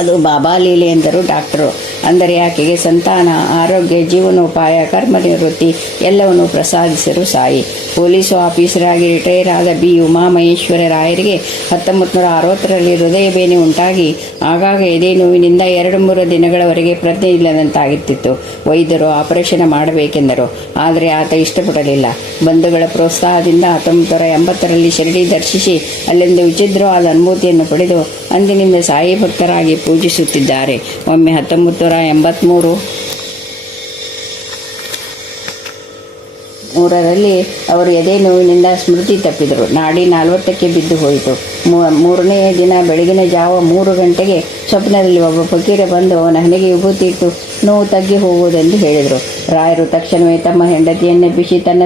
ಅದು ಬಾಬಾ ಲೀಲೆ ಎಂದರು ಡಾಕ್ಟರು. ಅಂದರೆ ಆಕೆಗೆ ಸಂತಾನ, ಆರೋಗ್ಯ, ಜೀವನೋಪಾಯ, ಕರ್ಮ ನಿವೃತ್ತಿ ಎಲ್ಲವನ್ನೂ ಪ್ರಸಾದಿಸರು ಸಾಯಿ. ಪೊಲೀಸು ಆಫೀಸರ್ ಆಗಿ ರಿಟೈರ್ ಆದ ಬಿ ಉಮಾಮಹೇಶ್ವರ ರಾಯರಿಗೆ 1960ರಲ್ಲಿ ಹೃದಯ ಬೇನೆ ಉಂಟಾಗಿ ಆಗಾಗ ಎದೆ ನೋವಿನಿಂದ 2-3 ದಿನಗಳವರೆಗೆ ಪ್ರಜ್ಞೆ ಇಲ್ಲದಂತಾಗುತ್ತಿತ್ತು. ವೈದ್ಯರು ಆಪರೇಷನ್ ಮಾಡಬೇಕೆಂದರು. ಆದರೆ ಆತ ಇಷ್ಟಪಡಲಿಲ್ಲ. ಬಂಧುಗಳ ಪ್ರೋತ್ಸಾಹದಿಂದ 1980ರಲ್ಲಿ ಶಿರಡಿ ದರ್ಶಿಸಿ ಅಲ್ಲಿಂದ ವಿಚಿತ್ರವಾದ ಅನುಭೂತಿಯನ್ನು ಪಡೆದು ಅಂದಿನಿಂದ ಸಾಯಿ ಭಕ್ತರಾಗಿ ಪೂಜಿಸುತ್ತಿದ್ದಾರೆ. ಒಮ್ಮೆ 1983ರಲ್ಲಿ ಅವರು ಎದೆ ನೋವಿನಿಂದ ಸ್ಮೃತಿ ತಪ್ಪಿದರು. ನಾಡಿ 40ಕ್ಕೆ ಬಿದ್ದು ಹೋಯಿತು. 3ನೇ ದಿನ ಬೆಳಗಿನ ಜಾವ 3 ಗಂಟೆಗೆ ಸ್ವಪ್ನದಲ್ಲಿ ಒಬ್ಬ ಫಕೀರ ಬಂದು ಅವನ ಹಣೆಗೆ ವಿಭೂತಿ ಇಟ್ಟು ನೋವು ತಗ್ಗಿ ಹೋಗುವುದೆಂದು ಹೇಳಿದರು. ರಾಯರು ತಕ್ಷಣವೇ ತಮ್ಮ ಹೆಂಡತಿಯನ್ನೆಬ್ಬಿಸಿ ತನ್ನ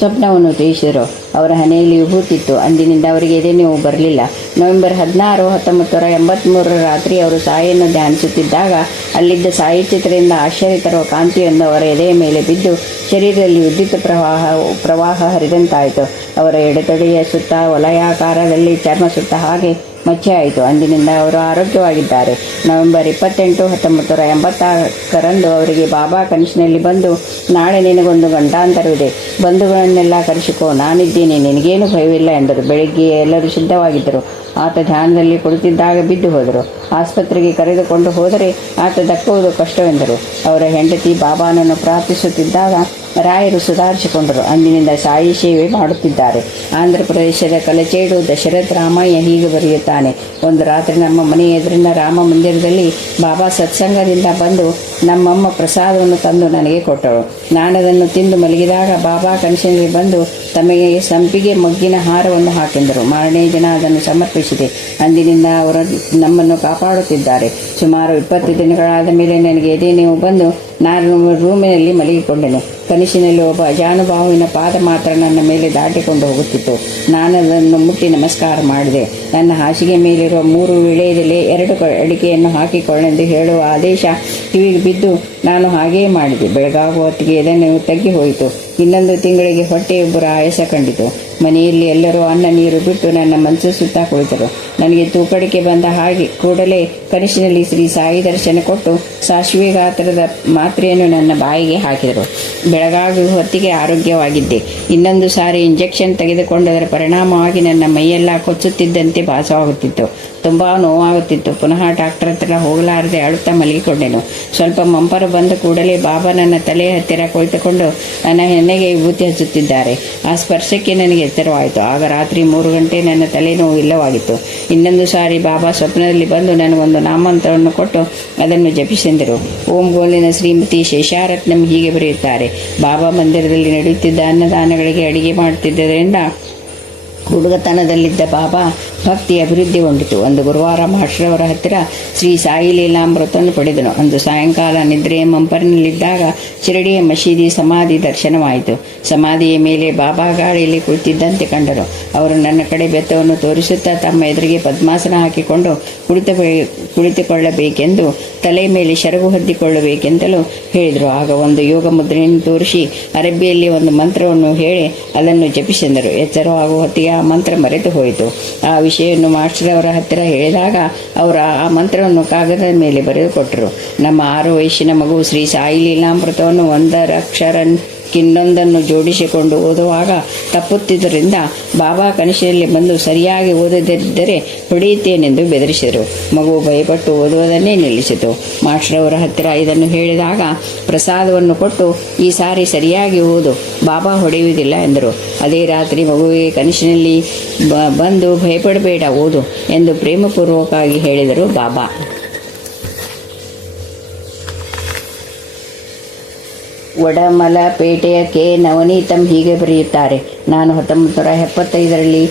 ಸ್ವಪ್ನವನ್ನು ತಿಳಿಸಿದರು. ಅವರ ಹಣೆಯಲ್ಲಿ ವಿಭೂತಿತ್ತು. ಅಂದಿನಿಂದ ಅವರಿಗೆ ಎದೆ ನೋವು ಬರಲಿಲ್ಲ. ನವೆಂಬರ್ 16, 1983ರ ರಾತ್ರಿ ಅವರು ಸಾಯಿಯನ್ನು ಧ್ಯಾನಿಸುತ್ತಿದ್ದಾಗ ಅಲ್ಲಿದ್ದ ಸಾಯಿ ಚಿತ್ರದಿಂದ ಆಶ್ಚರ್ಯ ತರುವ ಕಾಂತಿಯೊಂದು ಅವರ ಎದೆಯ ಮೇಲೆ ಬಿದ್ದು ಶರೀರದಲ್ಲಿ ವಿದ್ಯುತ್ ಪ್ರವಾಹ ಹರಿದಂತಾಯಿತು. ಅವರ ಎಡತೊಡೆಯ ಸುತ್ತ ವಲಯಾಕಾರದಲ್ಲಿ ಚರ್ಮ ಸುತ್ತ ಹಾಗೆ ಮಚ್ಚೆ ಆಯಿತು. ಅಂದಿನಿಂದ ಅವರು ಆರೋಗ್ಯವಾಗಿದ್ದಾರೆ. ನವೆಂಬರ್ 28, 1984ರಂದು ಅವರಿಗೆ ಬಾಬಾ ಕನಸಿನಲ್ಲಿ ಬಂದು ನಾಳೆ ನಿನಗೊಂದು ಗಂಡಾಂತರವಿದೆ, ಬಂಧುಗಳನ್ನೆಲ್ಲ ಕರೆಸಿಕೋ, ನಾನಿದ್ದೇನೆ, ನಿನಗೇನು ಭಯವಿಲ್ಲ ಎಂದರು. ಬೆಳಿಗ್ಗೆ ಎಲ್ಲರೂ ಸಿದ್ಧವಾಗಿದ್ದರು. ಆತ ಧ್ಯಾನದಲ್ಲಿ ಕುಳಿತಿದ್ದಾಗ ಬಿದ್ದು ಹೋದರು. ಆಸ್ಪತ್ರೆಗೆ ಕರೆದುಕೊಂಡು ಹೋದರೆ ಆತ ದಕ್ಕುವುದು ಕಷ್ಟವೆಂದರು. ಅವರ ಹೆಂಡತಿ ಬಾಬಾನನ್ನು ಪ್ರಾರ್ಥಿಸುತ್ತಿದ್ದಾಗ ರಾಯರು ಸುಧಾರಿಸಿಕೊಂಡರು. ಅಂದಿನಿಂದ ಸಾಯಿ ಸೇವೆ ಮಾಡುತ್ತಿದ್ದಾರೆ. ಆಂಧ್ರ ಪ್ರದೇಶದ ಕಲಚೇಡು ದಶರಥ್ ರಾಮಯ್ಯ ಹೀಗೆ ಬರೆಯುತ್ತಾನೆ. ಒಂದು ರಾತ್ರಿ ನಮ್ಮ ಮನೆಯ ಎದುರಿನ ರಾಮ ಮಂದಿರದಲ್ಲಿ ಬಾಬಾ ಸತ್ಸಂಗದಿಂದ ಬಂದು ನಮ್ಮಮ್ಮ ಪ್ರಸಾದವನ್ನು ತಂದು ನನಗೆ ಕೊಟ್ಟಳು. ನಾನದನ್ನು ತಿಂದು ಮಲಗಿದಾಗ ಬಾಬಾ ಕನಸಿನಲ್ಲಿ ಬಂದು ತಮಗೆ ಸಂಪಿಗೆ ಮೊಗ್ಗಿನ ಹಾರವನ್ನು ಹಾಕೆಂದರು. ಮಾರನೇ ದಿನ ಅದನ್ನು ಸಮರ್ಪಿಸಿದೆ. ಅಂದಿನಿಂದ ಅವರು ನಮ್ಮನ್ನು ಕಾಪಾಡುತ್ತಿದ್ದಾರೆ. ಸುಮಾರು 20 ದಿನಗಳಾದ ಮೇಲೆ ನನಗೆ ಎದೆ ನೋವು ಬಂದು ನಾನು ರೂಮಿನಲ್ಲಿ ಮಲಗಿಕೊಂಡೆನು. ಕನಸಿನಲ್ಲಿ ಒಬ್ಬ ಅಜಾನುಭಾವಿನ ಪಾದ ಮಾತ್ರ ನನ್ನ ಮೇಲೆ ದಾಟಿಕೊಂಡು ಹೋಗುತ್ತಿತ್ತು. ನಾನು ಅದನ್ನು ಮುಟ್ಟಿ ನಮಸ್ಕಾರ ಮಾಡಿದೆ. ನನ್ನ ಹಾಸಿಗೆ ಮೇಲಿರುವ 3 ವೀಳ್ಯದೆಲೆ 2 ಅಡಿಕೆಯನ್ನು ಹಾಕಿಕೊಳ್ಳೆಂದು ಹೇಳುವ ಆದೇಶ ಕಿವಿಗೆ ಬಿದ್ದು ನಾನು ಹಾಗೆಯೇ ಮಾಡಿದೆ. ಬೆಳಗಾಗುವ ಹೊತ್ತಿಗೆ ಎದೆನೋವು ತಗ್ಗಿ ಹೋಯಿತು. ಇನ್ನೊಂದು ತಿಂಗಳಿಗೆ ಹೊಟ್ಟೆಯೊಬ್ಬರ ಆಯಾಸ ಕಂಡಿತು. ಮನೆಯಲ್ಲಿ ಎಲ್ಲರೂ ಅನ್ನ ನೀರು ಬಿಟ್ಟು ನನ್ನ ಮನಸ್ಸು ಸುತ್ತ ಕುಳಿತರು. ನನಗೆ ತೂಕಡಿಕೆ ಬಂದ ಹಾಗೆ ಕೂಡಲೇ ಕನಸಿನಲ್ಲಿ ಶ್ರೀ ಸಾಯಿ ದರ್ಶನ ಕೊಟ್ಟು ಸಾಸಿವೆ ಗಾತ್ರದ ಮಾತ್ರೆಯನ್ನು ನನ್ನ ಬಾಯಿಗೆ ಹಾಕಿದರು. ಬೆಳಗಾಗುವ ಹೊತ್ತಿಗೆ ಆರೋಗ್ಯವಾಗಿದ್ದೆ. ಇನ್ನೊಂದು ಸಾರಿ ಇಂಜೆಕ್ಷನ್ ತೆಗೆದುಕೊಂಡದರ ಪರಿಣಾಮವಾಗಿ ನನ್ನ ಮೈಯೆಲ್ಲ ಕೊಚ್ಚುತ್ತಿದ್ದಂತೆ ಭಾಸವಾಗುತ್ತಿತ್ತು. ತುಂಬ ನೋವಾಗುತ್ತಿತ್ತು. ಪುನಃ ಡಾಕ್ಟರ್ ಹತ್ರ ಹೋಗಲಾರದೆ ಅಳುತ್ತಾ ಮಲಗಿಕೊಂಡೆನು. ಸ್ವಲ್ಪ ಮಂಪರು ಬಂದ ಕೂಡಲೇ ಬಾಬಾ ನನ್ನ ತಲೆಯ ಹತ್ತಿರ ಕುಳಿತುಕೊಂಡು ನನ್ನ ಹೆಣ್ಣೆಗೆ ವಿಭೂತಿ ಹಚ್ಚುತ್ತಿದ್ದಾರೆ. ಆ ಸ್ಪರ್ಶಕ್ಕೆ ನನಗೆ ಎಚ್ಚರವಾಯಿತು. ಆಗ ರಾತ್ರಿ 3 ಗಂಟೆ ನನ್ನ ತಲೆನೋವು ಇಲ್ಲವಾಗಿತ್ತು. ಇನ್ನೊಂದು ಸಾರಿ ಬಾಬಾ ಸ್ವಪ್ನದಲ್ಲಿ ಬಂದು ನನಗೊಂದು ನಾಮಂತ್ರವನ್ನು ಕೊಟ್ಟು ಅದನ್ನು ಜಪಿಸೆಂದರು. ಓಂ ಗೋಲಿನ ಶ್ರೀಮತಿ ಶೇಷಾರತ್ನಂ ಹೀಗೆ ಬರೆಯುತ್ತಾರೆ. ಬಾಬಾ ಮಂದಿರದಲ್ಲಿ ನಡೆಯುತ್ತಿದ್ದ ಅನ್ನದಾನಗಳಿಗೆ ಅಡಿಗೆ ಮಾಡುತ್ತಿದ್ದರಿಂದ ಹುಡುಗತನದಲ್ಲಿದ್ದ ಬಾಬಾ ಭಕ್ತಿ ಅಭಿವೃದ್ಧಿಗೊಂಡಿತು. ಒಂದು ಗುರುವಾರ ಮಾಸ್ಟರವರ ಹತ್ತಿರ ಶ್ರೀ ಸಾಯಿ ಲೀಲಾಮೃತವನ್ನು ಪಡೆದನು. ಅಂದು ಸಾಯಂಕಾಲ ನಿದ್ರೆಯ ಮಂಪರಿನಲ್ಲಿದ್ದಾಗ ಶಿರಡಿಯ ಮಸೀದಿ ಸಮಾಧಿ ದರ್ಶನವಾಯಿತು. ಸಮಾಧಿಯ ಮೇಲೆ ಬಾಬಾ ಗಾಳಿಯಲ್ಲಿ ಕುಳಿತಿದ್ದಂತೆ ಕಂಡರು. ಅವರು ನನ್ನ ಕಡೆ ಬೆತ್ತವನ್ನು ತೋರಿಸುತ್ತಾ ತಮ್ಮ ಎದುರಿಗೆ ಪದ್ಮಾಸನ ಹಾಕಿಕೊಂಡು ಕುಳಿತುಕೊಳ್ಳಬೇಕೆಂದು ತಲೆ ಮೇಲೆ ಸೆರಗು ಹೊದ್ದಿಕೊಳ್ಳಬೇಕೆಂತಲೂ ಹೇಳಿದರು. ಆಗ ಒಂದು ಯೋಗ ಮುದ್ರೆಯನ್ನು ತೋರಿಸಿ ಅರಬ್ಬಿಯಲ್ಲಿ ಒಂದು ಮಂತ್ರವನ್ನು ಹೇಳಿ ಅದನ್ನು ಜಪಿಸಿದರು. ಎಚ್ಚರವಾಗುವ ಹೊತ್ತಿಗೆ ಆ ಮಂತ್ರ ಮರೆತು ಹೋಯಿತು. ಆ ವಿಷಯವನ್ನು ಮಾಸ್ಟರ್ ಹತ್ತಿರ ಹೇಳಿದಾಗ ಅವರು ಆ ಮಂತ್ರವನ್ನು ಕಾಗದದ ಮೇಲೆ ಬರೆದುಕೊಟ್ಟರು. ನಮ್ಮ 6 ವಯಸ್ಸಿನ ಮಗು ಶ್ರೀ ಸಾಯಿ ಲೀಲಾಮೃತವನ್ನು ಒಂದರಕ್ಷರಕ್ಕಿನ್ನೊಂದನ್ನು ಜೋಡಿಸಿಕೊಂಡು ಓದುವಾಗ ತಪ್ಪುತ್ತಿದ್ದರಿಂದ ಬಾಬಾ ಕನಿಷ್ಠದಲ್ಲಿ ಬಂದು ಸರಿಯಾಗಿ ಓದದಿದ್ದರೆ ಹೊಡೆಯುತ್ತೇನೆಂದು ಬೆದರಿಸಿದರು. ಮಗು ಭಯಪಟ್ಟು ಓದುವುದನ್ನೇ ನಿಲ್ಲಿಸಿತು. ಮಾಸ್ಟರವರ ಹತ್ತಿರ ಇದನ್ನು ಹೇಳಿದಾಗ ಪ್ರಸಾದವನ್ನು ಕೊಟ್ಟು ಈ ಸಾರಿ ಸರಿಯಾಗಿ ಓದು, ಬಾಬಾ ಹೊಡೆಯುವುದಿಲ್ಲ ಎಂದರು. ಅದೇ ರಾತ್ರಿ ಮಗುವಿಗೆ ಕನಸಿನಲ್ಲಿ ಬಂದು ಭಯಪಡಬೇಡ, ಓದು ಎಂದು ಪ್ರೇಮಪೂರ್ವಕವಾಗಿ ಹೇಳಿದರು ಬಾಬಾ. ವಡಮಲಪೇಟೆಯ ಕೆ ನವನೀತಂ ಹೀಗೆ ಬರೆಯುತ್ತಾರೆ. ನಾನು 1975ರಲ್ಲಿ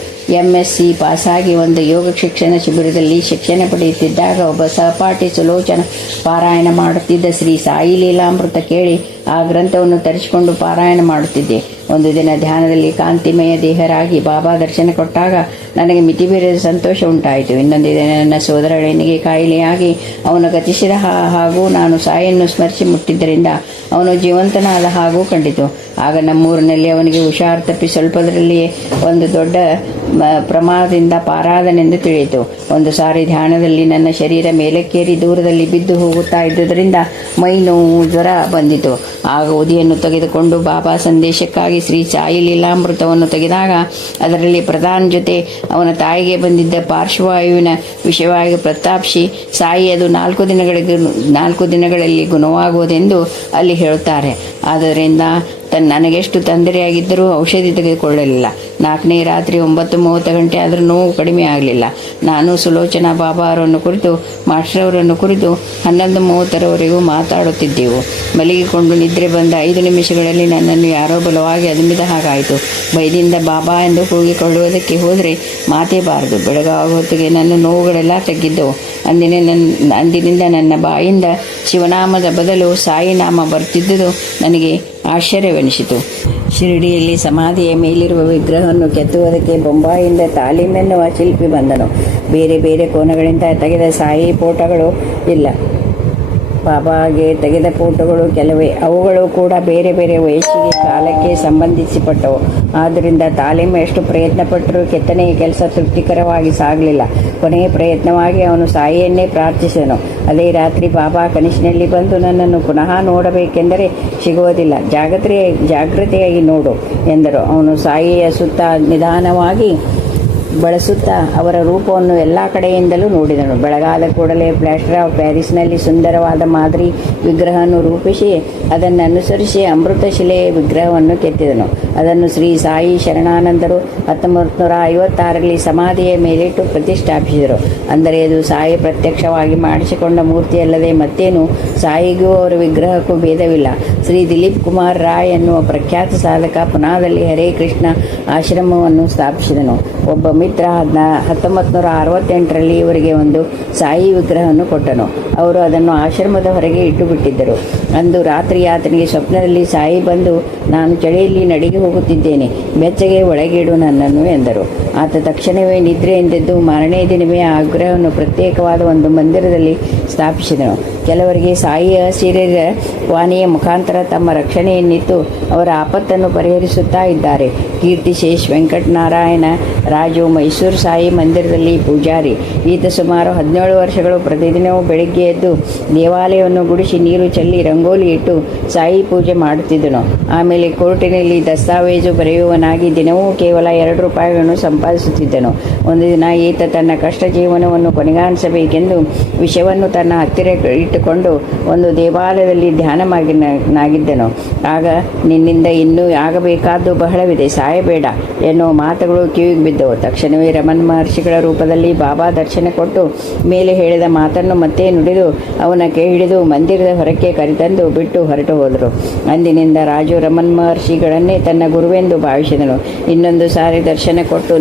MSc ಪಾಸಾಗಿ ಒಂದು ಯೋಗ ಶಿಕ್ಷಣ ಶಿಬಿರದಲ್ಲಿ ಶಿಕ್ಷಣ ಪಡೆಯುತ್ತಿದ್ದಾಗ ಒಬ್ಬ ಸಹಪಾಠಿ ಸುಲೋಚನ ಪಾರಾಯಣ ಮಾಡುತ್ತಿದ್ದ ಶ್ರೀ ಸಾಯಿ ಲೀಲಾಮೃತ ಕೇಳಿ ಆ ಗ್ರಂಥವನ್ನು ತರಿಸಿಕೊಂಡು ಪಾರಾಯಣ ಮಾಡುತ್ತಿದ್ದೆ. ಒಂದು ದಿನ ಧ್ಯಾನದಲ್ಲಿ ಕಾಂತಿಮಯ ದೇಹರಾಗಿ ಬಾಬಾ ದರ್ಶನ ಕೊಟ್ಟಾಗ ನನಗೆ ಮಿತಿಮೀರಿದ ಸಂತೋಷ ಉಂಟಾಯಿತು. ಇನ್ನೊಂದು ದಿನ ನನ್ನ ಸೋದರಳಿಯನಿಗೆ ಕಾಯಿಲೆಯಾಗಿ ಅವನು ಗತಿಸಿದ ಹಾಗೂ ನಾನು ಸಾಯಿಯನ್ನು ಸ್ಮರಿಸಿ ಮುಟ್ಟಿದ್ದರಿಂದ ಅವನು ಜೀವಂತನಾದ ಹಾಗೂ ಕಂಡಿತು. ಆಗ ನಮ್ಮೂರಿನಲ್ಲಿ ಅವನಿಗೆ ಹುಷಾರು ತಪ್ಪಿ ಸ್ವಲ್ಪದರಲ್ಲಿಯೇ ಒಂದು ದೊಡ್ಡ ಪ್ರಮಾದದಿಂದ ಪಾರಾದನೆಂದು ತಿಳಿಯಿತು. ಒಂದು ಸಾರಿ ಧ್ಯಾನದಲ್ಲಿ ನನ್ನ ಶರೀರ ಮೇಲಕ್ಕೇರಿ ದೂರದಲ್ಲಿ ಬಿದ್ದು ಹೋಗುತ್ತಾ ಇದ್ದುದರಿಂದ ಮೈ ನೋವು, ಜ್ವರ ಬಂದಿತು. ಆಗ ಉದಿಯನ್ನು ತೆಗೆದುಕೊಂಡು ಬಾಬಾ ಸಂದೇಶಕ್ಕಾಗಿ ಶ್ರೀ ಸಾಯಿ ಲೀಲಾಮೃತವನ್ನು ತೆಗೆದಾಗ ಅದರಲ್ಲಿ ಪ್ರಧಾನ ಜೊತೆ ಅವನ ತಾಯಿಗೆ ಬಂದಿದ್ದ ಪಾರ್ಶ್ವವಾಯುವಿನ ವಿಷಯವಾಗಿ ಪ್ರಸ್ತಾಪಿಸಿ ಸಾಯಿ ಅದು 4 ದಿನಗಳಲ್ಲಿ ಗುಣವಾಗುವುದೆಂದು ಅಲ್ಲಿ ಹೇಳುತ್ತಾರೆ. ಆದ್ದರಿಂದ ನನಗೆಷ್ಟು ತೊಂದರೆಯಾಗಿದ್ದರೂ ಔಷಧಿ ತೆಗೆದುಕೊಳ್ಳಲಿಲ್ಲ. 4ನೇ ರಾತ್ರಿ 9:30 ಗಂಟೆ ಆದರೂ ನೋವು ಕಡಿಮೆ ಆಗಲಿಲ್ಲ. ನಾನು ಸುಲೋಚನಾ ಬಾಬಾ ಅವರನ್ನು ಕುರಿತು ಮಾಸ್ಟರವರನ್ನು ಕುರಿತು 11:30ರವರೆಗೂ ಮಾತಾಡುತ್ತಿದ್ದೆವು. ಮಲಗಿಕೊಂಡು ನಿದ್ರೆ ಬಂದ 5 ನಿಮಿಷಗಳಲ್ಲಿ ನನ್ನನ್ನು ಯಾರೋ ಬಲವಾಗಿ ಅದುಮಿದ ಹಾಗಾಯಿತು. ಭಯದಿಂದ ಬಾಬಾ ಎಂದು ಕೂಗಿಕೊಳ್ಳುವುದಕ್ಕೆ ಹೋದರೆ ಮಾತೇ ಬಾರದು. ಬೆಳಗಾಗುವ ಹೊತ್ತಿಗೆ ನನ್ನ ನೋವುಗಳೆಲ್ಲ ತಗ್ಗಿದ್ದವು. ಅಂದಿನಿಂದ ನನ್ನ ಬಾಯಿಂದ ಶಿವನಾಮದ ಬದಲು ಸಾಯಿ ನಾಮ ಬರುತ್ತಿದ್ದುದು ನನಗೆ ಆಶ್ಚರ್ಯವೆನಿಸಿತು. ಶಿರಡಿಯಲ್ಲಿ ಸಮಾಧಿಯ ಮೇಲಿರುವ ವಿಗ್ರಹವನ್ನು ಕೆತ್ತುವುದಕ್ಕೆ ಬೊಂಬಾಯಿಯಿಂದ ತಾಲೀಮೆನ್ನುವ ಶಿಲ್ಪಿ ಬಂದನು. ಬೇರೆ ಬೇರೆ ಕೋನಗಳಿಂದ ತೆಗೆದ ಸಾಯಿ ಫೋಟೋಗಳು ಇಲ್ಲ. ಬಾಬಾಗೆ ತೆಗೆದ ಫೋಟೋಗಳು ಕೆಲವೇ. ಅವುಗಳು ಕೂಡ ಬೇರೆ ಬೇರೆ ವಯಸ್ಸಿಗೆ, ಕಾಲಕ್ಕೆ ಸಂಬಂಧಿಸಿಪಟ್ಟವು. ಆದ್ದರಿಂದ ತಾಲೀಮು ಎಷ್ಟು ಪ್ರಯತ್ನಪಟ್ಟರೂ ಕೆತ್ತನೆಯ ಕೆಲಸ ತೃಪ್ತಿಕರವಾಗಿ ಸಾಗಲಿಲ್ಲ. ಕೊನೆಯ ಪ್ರಯತ್ನವಾಗಿ ಅವನು ಸಾಯಿಯನ್ನೇ ಪ್ರಾರ್ಥಿಸಿದನು. ಅದೇ ರಾತ್ರಿ ಬಾಬಾ ಕನಸಿನಲ್ಲಿ ಬಂದು ನನ್ನನ್ನು ಪುನಃ ನೋಡಬೇಕೆಂದರೆ ಸಿಗುವುದಿಲ್ಲ, ಜಾಗ್ರತೆಯಾಗಿ ನೋಡು ಎಂದರು. ಅವನು ಸಾಯಿಯ ಸುತ್ತ ನಿಧಾನವಾಗಿ ಬಳಸುತ್ತಾ ಅವರ ರೂಪವನ್ನು ಎಲ್ಲ ಕಡೆಯಿಂದಲೂ ನೋಡಿದನು. ಬೆಳಗಾದ ಕೂಡಲೇ ಪ್ಲಾಸ್ಟರ್ ಆಫ್ ಪ್ಯಾರಿಸ್ನಲ್ಲಿ ಸುಂದರವಾದ ಮಾದರಿ ವಿಗ್ರಹವನ್ನು ರೂಪಿಸಿ ಅದನ್ನು ಅನುಸರಿಸಿ ಅಮೃತ ಶಿಲೆಯ ವಿಗ್ರಹವನ್ನು ಕೆತ್ತಿದನು. ಅದನ್ನು ಶ್ರೀ ಸಾಯಿ ಶರಣಾನಂದರು 1956ರಲ್ಲಿ ಸಮಾಧಿಯ ಮೇಲಿಟ್ಟು ಪ್ರತಿಷ್ಠಾಪಿಸಿದರು. ಅಂದರೆ ಅದು ಸಾಯಿ ಪ್ರತ್ಯಕ್ಷವಾಗಿ ಮಾಡಿಸಿಕೊಂಡ ಮೂರ್ತಿಯಲ್ಲದೆ ಮತ್ತೇನು. ಸಾಯಿಗೂ ಅವರ ವಿಗ್ರಹಕ್ಕೂ ಭೇದವಿಲ್ಲ. ಶ್ರೀ ದಿಲೀಪ್ ಕುಮಾರ್ ರಾಯ್ ಎನ್ನುವ ಪ್ರಖ್ಯಾತ ಸಾಧಕ ಪುನಾದಲ್ಲಿ ಹರೇ ಕೃಷ್ಣ ಆಶ್ರಮವನ್ನು ಸ್ಥಾಪಿಸಿದನು. ಒಬ್ಬ ಮಿತ್ರ 1968ರಲ್ಲಿ ಇವರಿಗೆ ಒಂದು ಸಾಯಿ ವಿಗ್ರಹವನ್ನು ಕೊಟ್ಟನು. ಅವರು ಅದನ್ನು ಆಶ್ರಮದ ಹೊರಗೆ ಇಟ್ಟುಬಿಟ್ಟಿದ್ದರು. ಅಂದು ರಾತ್ರಿ ಆತನಿಗೆ ಸ್ವಪ್ನದಲ್ಲಿ ಸಾಯಿ ಬಂದು, ನಾನು ಚಳಿಯಲ್ಲಿ ನಡಿಗೆ ಹೋಗುತ್ತಿದ್ದೇನೆ, ಬೆಚ್ಚಗೆ ಒಳಗಿಡು ನನ್ನನ್ನು ಎಂದರು. ಆತ ತಕ್ಷಣವೇ ನಿದ್ರೆಯಿಂದೆದ್ದು ಮಾರನೇ ದಿನವೇ ಆ ವಿಗ್ರಹವನ್ನು ಪ್ರತ್ಯೇಕವಾದ ಒಂದು ಮಂದಿರದಲ್ಲಿ ಸ್ಥಾಪಿಸಿದನು. ಕೆಲವರಿಗೆ ಸಾಯಿಯ ಶರೀರ ವಾಣಿಯ ಮುಖಾಂತರ ತಮ್ಮ ರಕ್ಷಣೆಯನ್ನಿತ್ತು ಅವರ ಆಪತ್ತನ್ನು ಪರಿಹರಿಸುತ್ತಾ ಇದ್ದಾರೆ. ಕೀರ್ತಿಶೇಷ್ ವೆಂಕಟನಾರಾಯಣ ರಾಜು ಮೈಸೂರು ಸಾಯಿ ಮಂದಿರದಲ್ಲಿ ಪೂಜಾರಿ. ಈತ ಸುಮಾರು 17 ವರ್ಷಗಳು ಪ್ರತಿದಿನವೂ ಬೆಳಿಗ್ಗೆ ಎದ್ದು ದೇವಾಲಯವನ್ನು ಗುಡಿಸಿ ನೀರು ಚೆಲ್ಲಿ ರಂಗೋಲಿ ಇಟ್ಟು ಸಾಯಿ ಪೂಜೆ ಮಾಡುತ್ತಿದ್ದನು. ಆಮೇಲೆ ಕೋರ್ಟಿನಲ್ಲಿ ದಸ್ತಾವೇಜು ಬರೆಯುವನಾಗಿ ದಿನವೂ ಕೇವಲ 2 ರೂಪಾಯಿಗಳನ್ನು ಸಂಪಾದಿಸುತ್ತಿದ್ದನು. ಒಂದು ದಿನ ಈತ ತನ್ನ ಕಷ್ಟ ಜೀವನವನ್ನು ಕೊನೆಗಾಣಿಸಬೇಕೆಂದು ವಿಷವನ್ನು ತನ್ನ ಹತ್ತಿರ ಇಟ್ಟುಕೊಂಡು ಒಂದು ದೇವಾಲಯದಲ್ಲಿ ಧ್ಯಾನವಾಗಿದ್ದನು. ಆಗ ನಿನ್ನಿಂದ ಇನ್ನೂ ಆಗಬೇಕಾದ್ದು ಬಹಳವಿದೆ. ಸಾಯಬೇಡ ಎನ್ನುವ ಮಾತುಗಳು ಕಿವಿಗೆ ಬಿದ್ದವು. ತಕ್ಷಣವೇ ರಮಣ ಮಹರ್ಷಿಗಳ ರೂಪದಲ್ಲಿ ಬಾಬಾ ದರ್ಶನ ಕೊಟ್ಟು ಮೇಲೆ ಹೇಳಿದ ಮಾತನ್ನು ಮತ್ತೆ ನುಡಿದು ಅವನ ಕೈ ಹಿಡಿದು ಮಂದಿರದ ಹೊರಕ್ಕೆ ಕರೆತಂದು ಬಿಟ್ಟು ಹೊರಟು ಹೋದರು. ಅಂದಿನಿಂದ ರಾಜು ರಮಣ ಮಹರ್ಷಿಗಳನ್ನೇ ತನ್ನ ಗುರುವೆಂದು ಭಾವಿಸಿದನು. ಇನ್ನೊಂದು ಸಾರಿ ದರ್ಶನ ಕೊಟ್ಟು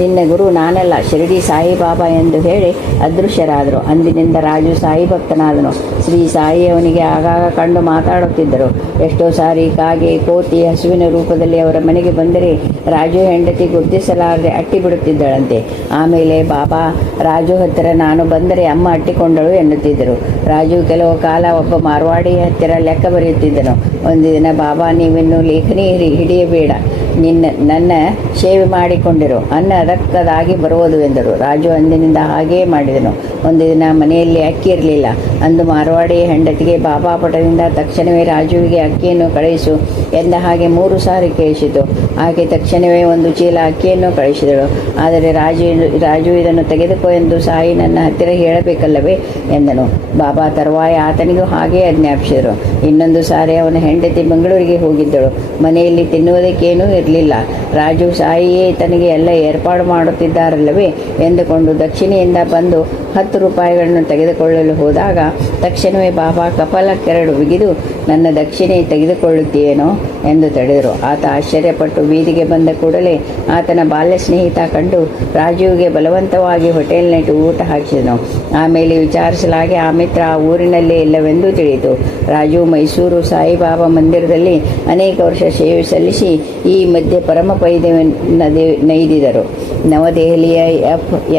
ನಿನ್ನ ಗುರು ನಾನಲ್ಲ, ಶಿರಡಿ ಸಾಯಿಬಾಬಾ ಎಂದು ಹೇಳಿ ಅದೃಶ್ಯರಾದರು. ಅಂದಿನಿಂದ ರಾಜು ಸಾಯಿ ಭಕ್ತನಾದನು. ಶ್ರೀ ಸಾಯಿ ಅವನಿಗೆ ಆಗಾಗ ಕಂಡು ಮಾತಾಡುತ್ತಿದ್ದರು. ಎಷ್ಟೋ ಸಾರಿ ಕಾಗೆ, ಕೋತಿ, ಹಸುವಿನ ರೂಪದಲ್ಲಿ ಅವರ ಮನೆಗೆ ಬಂದರೆ ರಾಜು ಹೆಂಡತಿ ಗುರ್ತಿಸಲಾರದೆ ಅಟ್ಟಿ ಬಿಡುತ್ತಿದ್ದಳಂತೆ. ಆಮೇಲೆ ಬಾಬಾ ರಾಜು ಹತ್ತಿರ ನಾನು ಬಂದರೆ ಅಮ್ಮ ಅಟ್ಟಿಕೊಂಡಳು ಎನ್ನುತ್ತಿದ್ದರು. ರಾಜು ಕೆಲವು ಕಾಲ ಒಬ್ಬ ಮಾರ್ವಾಡಿ ಹತ್ತಿರ ಲೆಕ್ಕ ಬರೆಯುತ್ತಿದ್ದನು. ಒಂದು ದಿನ ಬಾಬಾ, ನೀವಿನ್ನು ಲೇಖನಿ ಹಿಡಿಯಬೇಡ, ನನ್ನ ಸೇವೆ ಮಾಡಿಕೊಂಡಿರು, ಅನ್ನ ಅದಕ್ಕದಾಗಿ ಬರುವುದು ಎಂದರು. ರಾಜು ಅಂದಿನಿಂದ ಹಾಗೇ ಮಾಡಿದನು. ಒಂದು ದಿನ ಮನೆಯಲ್ಲಿ ಅಕ್ಕಿ ಇರಲಿಲ್ಲ. ಅಂದು ಮಾರವಾಡಿ ಹೆಂಡತಿಗೆ ಬಾಬಾ ಪಟದಿಂದ ತಕ್ಷಣವೇ ರಾಜುವಿಗೆ ಅಕ್ಕಿಯನ್ನು ಕಳುಹಿಸು ಎಂದ ಹಾಗೆ 3 ಸಾರಿ ಕೇಳಿಸಿತು. ಆಕೆ ತಕ್ಷಣವೇ 1 ಚೀಲ ಅಕ್ಕಿಯನ್ನು ಕಳುಹಿಸಿದಳು. ಆದರೆ ರಾಜು ಇದನ್ನು ತೆಗೆದುಕೋ ಎಂದು ಸಾಯಿ ನನ್ನ ಹತ್ತಿರ ಹೇಳಬೇಕಲ್ಲವೇ ಎಂದನು. ಬಾಬಾ ತರುವಾಯ ಆತನಿಗೂ ಹಾಗೇ ಆಜ್ಞಾಪಿಸಿದರು. ಇನ್ನೊಂದು ಸಾರಿ ಅವನ ಹೆಂಡತಿ ಬೆಂಗಳೂರಿಗೆ ಹೋಗಿದ್ದಳು. ಮನೆಯಲ್ಲಿ ತಿನ್ನುವುದಕ್ಕೇನೂ ಇರಲಿಲ್ಲ. ರಾಜು ಸಾಯಿಯೇ ತನಗೆ ಎಲ್ಲ ಏರ್ಪಾಡು ಮಾಡುತ್ತಿದ್ದಾರಲ್ಲವೇ ಎಂದುಕೊಂಡು ದಕ್ಷಿಣೆಯಿಂದ ಬಂದು 10 ರೂಪಾಯಿಗಳನ್ನು ತೆಗೆದುಕೊಳ್ಳಲು ಹೋದಾಗ ತಕ್ಷಣವೇ ಬಾಬಾ ಕಪಾಲ ಕೆರಡು ಬಿಗಿದು ನನ್ನ ದಕ್ಷಿಣೆ ತೆಗೆದುಕೊಳ್ಳುತ್ತೀಯೇನೋ ಎಂದು ತಡೆದರು. ಆತ ಆಶ್ಚರ್ಯಪಟ್ಟು ಬೀದಿಗೆ ಬಂದ ಕೂಡಲೇ ಆತನ ಬಾಲ್ಯ ಸ್ನೇಹಿತ ಕಂಡು ರಾಜುವಿಗೆ ಬಲವಂತವಾಗಿ ಹೋಟೆಲ್ನಲ್ಲಿ ಊಟ ಹಾಕಿಸಿದನು. ಆಮೇಲೆ ವಿಚಾರಿಸಲಾಗಿ ಆ ಮಿತ್ರ ಆ ಊರಿನಲ್ಲೇ ಇಲ್ಲವೆಂದು ತಿಳಿಯಿತು. ರಾಜು ಮೈಸೂರು ಸಾಯಿಬಾಬಾ ಮಂದಿರದಲ್ಲಿ ಅನೇಕ ವರ್ಷ ಸೇವೆ ಸಲ್ಲಿಸಿ ಈ ಮಧ್ಯೆ ಪರಮ ನೈದಿದರು. ನವದೆಹಲಿಯ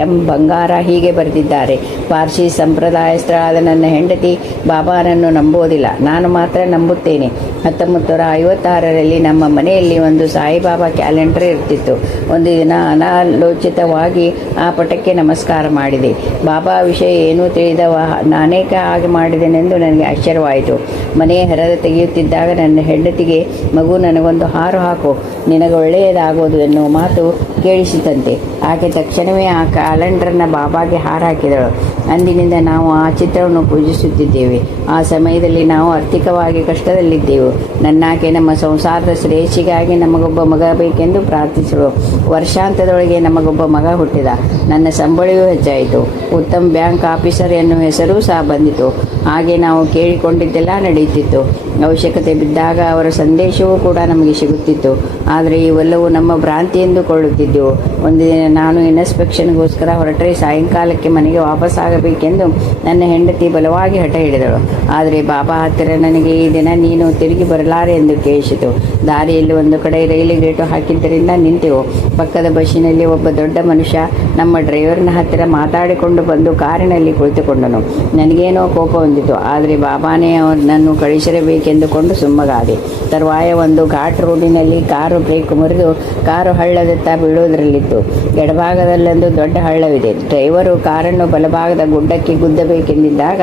ಎಂ ಬಂಗಾರ ಹೀಗೆ ಬರೆದಿದ್ದಾರೆ: ಪಾರ್ಸಿ ಸಂಪ್ರದಾಯಸ್ಥರಾದ ನನ್ನ ಹೆಂಡತಿ ಬಾಬಾನನ್ನು ನಂಬುವುದಿಲ್ಲ, ನಾನು ಮಾತ್ರ ನಂಬುತ್ತೇನೆ. 1956ರಲ್ಲಿ ನಮ್ಮ ಮನೆಯಲ್ಲಿ ಒಂದು ಸಾಯಿಬಾಬಾ ಕ್ಯಾಲೆಂಡರ್ ಇರ್ತಿತ್ತು. ಒಂದು ದಿನ ಅನಾಲೋಚಿತವಾಗಿ ಆ ಪಟಕ್ಕೆ ನಮಸ್ಕಾರ ಮಾಡಿದೆ. ಬಾಬಾ ವಿಷಯ ಏನೂ ತಿಳಿದವ ನಾನೇಕ ಹಾಗೆ ಮಾಡಿದೆನೆಂದು ನನಗೆ ಆಶ್ಚರ್ಯವಾಯಿತು. ಮನೆಯ ಹರದ ತೆಗೆಯುತ್ತಿದ್ದಾಗ ನನ್ನ ಹೆಂಡತಿಗೆ, ಮಗು ನನಗೊಂದು ಹಾರು ಹಾಕು, ನಿನಗೆ ಒಳ್ಳೆಯದಾಗುವುದು ಎನ್ನುವ ಮಾತು ಕೇಳಿಸಿತಂತೆ. ಆಕೆ ತಕ್ಷಣವೇ ಆ ಕ್ಯಾಲೆಂಡರ್ನ ಬಾಬಾಗೆ ಹಾರ ಹಾಕಿದಳು. ಅಂದಿನಿಂದ ನಾವು ಆ ಚಿತ್ರವನ್ನು ಪೂಜಿಸುತ್ತಿದ್ದೇವೆ. ಆ ಸಮಯದಲ್ಲಿ ನಾವು ಆರ್ಥಿಕವಾಗಿ ಕಷ್ಟದಲ್ಲಿದ್ದೆವು. ನನ್ನಾಕೆ ನಮ್ಮ ಸಂಸಾರದ ಶ್ರೇಯಸ್ಸಿಗಾಗಿ ನಮಗೊಬ್ಬ ಮಗ ಬೇಕೆಂದು ಪ್ರಾರ್ಥಿಸಲು ವರ್ಷಾಂತದೊಳಗೆ ನಮಗೊಬ್ಬ ಮಗ ಹುಟ್ಟಿದ. ನನ್ನ ಸಂಬಳವೂ ಹೆಚ್ಚಾಯಿತು. ಉತ್ತಮ ಬ್ಯಾಂಕ್ ಆಫೀಸರ್ ಎನ್ನುವ ಹೆಸರೂ ಸಹ ಬಂದಿತು. ಹಾಗೆ ನಾವು ಕೇಳಿಕೊಂಡಿದ್ದೆಲ್ಲ ನಡೆಯುತ್ತಿತ್ತು. ಅವಶ್ಯಕತೆ ಬಿದ್ದಾಗ ಅವರ ಸಂದೇಶವೂ ಕೂಡ ನಮಗೆ ಸಿಗುತ್ತಿತ್ತು. ಆದರೆ ಇವೆಲ್ಲವೂ ನಮ್ಮ ಭ್ರಾಂತಿ ಎಂದುಕೊಳ್ಳುತ್ತಿದ್ದೆವು. ಒಂದು ದಿನ ನಾನು ಇನ್ಸ್ಪೆಕ್ಷನ್ಗೋಸ್ಕರ ಹೊರಟರೆ ಸಾಯಂಕಾಲಕ್ಕೆ ಮನೆಗೆ ವಾಪಸ್ಸಾಗಬೇಕೆಂದು ನನ್ನ ಹೆಂಡತಿ ಬಲವಾಗಿ ಹಠ ಹಿಡಿದಳು. ಆದರೆ ಬಾಬಾ ಹತ್ತಿರ ನನಗೆ ಈ ದಿನ ನೀನು ತಿರುಗಿ ಬರಲಾರೆ ಎಂದು ಕೇಳಿಸಿತು. ದಾರಿಯಲ್ಲಿ ಒಂದು ಕಡೆ ರೈಲು ಗೇಟು ಹಾಕಿದ್ದರಿಂದ ನಿಂತೆವು. ಪಕ್ಕದ ಬಸ್ಸಿನಲ್ಲಿ ಒಬ್ಬ ದೊಡ್ಡ ಮನುಷ್ಯ ನಮ್ಮ ಡ್ರೈವರ್ನ ಹತ್ತಿರ ಮಾತಾಡಿಕೊಂಡು ಬಂದು ಕಾರಿನಲ್ಲಿ ಕುಳಿತುಕೊಂಡನು. ನನಗೇನೋ ಕೋಪ ಬಂದಿತು. ಆದರೆ ಬಾಬಾನೇ ಅವನನ್ನು ಕಳಿಸಿರಬೇಕೆಂದುಕೊಂಡು ಸುಮ್ಮಗಾದೆ. ತರುವಾಯ ಒಂದು ಘಾಟ್ ರೋಡಿನಲ್ಲಿ ಕಾರು ಬ್ರೇಕ್ ಮುರಿದು ಕಾರು ಹಳ್ಳದತ್ತ ಬೀಳುವುದರಲ್ಲಿತ್ತು. ಎಡಭಾಗದಲ್ಲೊಂದು ದೊಡ್ಡ ಹಳ್ಳವಿದೆ. ಡ್ರೈವರು ಕಾರನ್ನು ಬಲಭಾಗದ ಗುಡ್ಡಕ್ಕೆ ಗುದ್ದಬೇಕೆಂದಿದ್ದಾಗ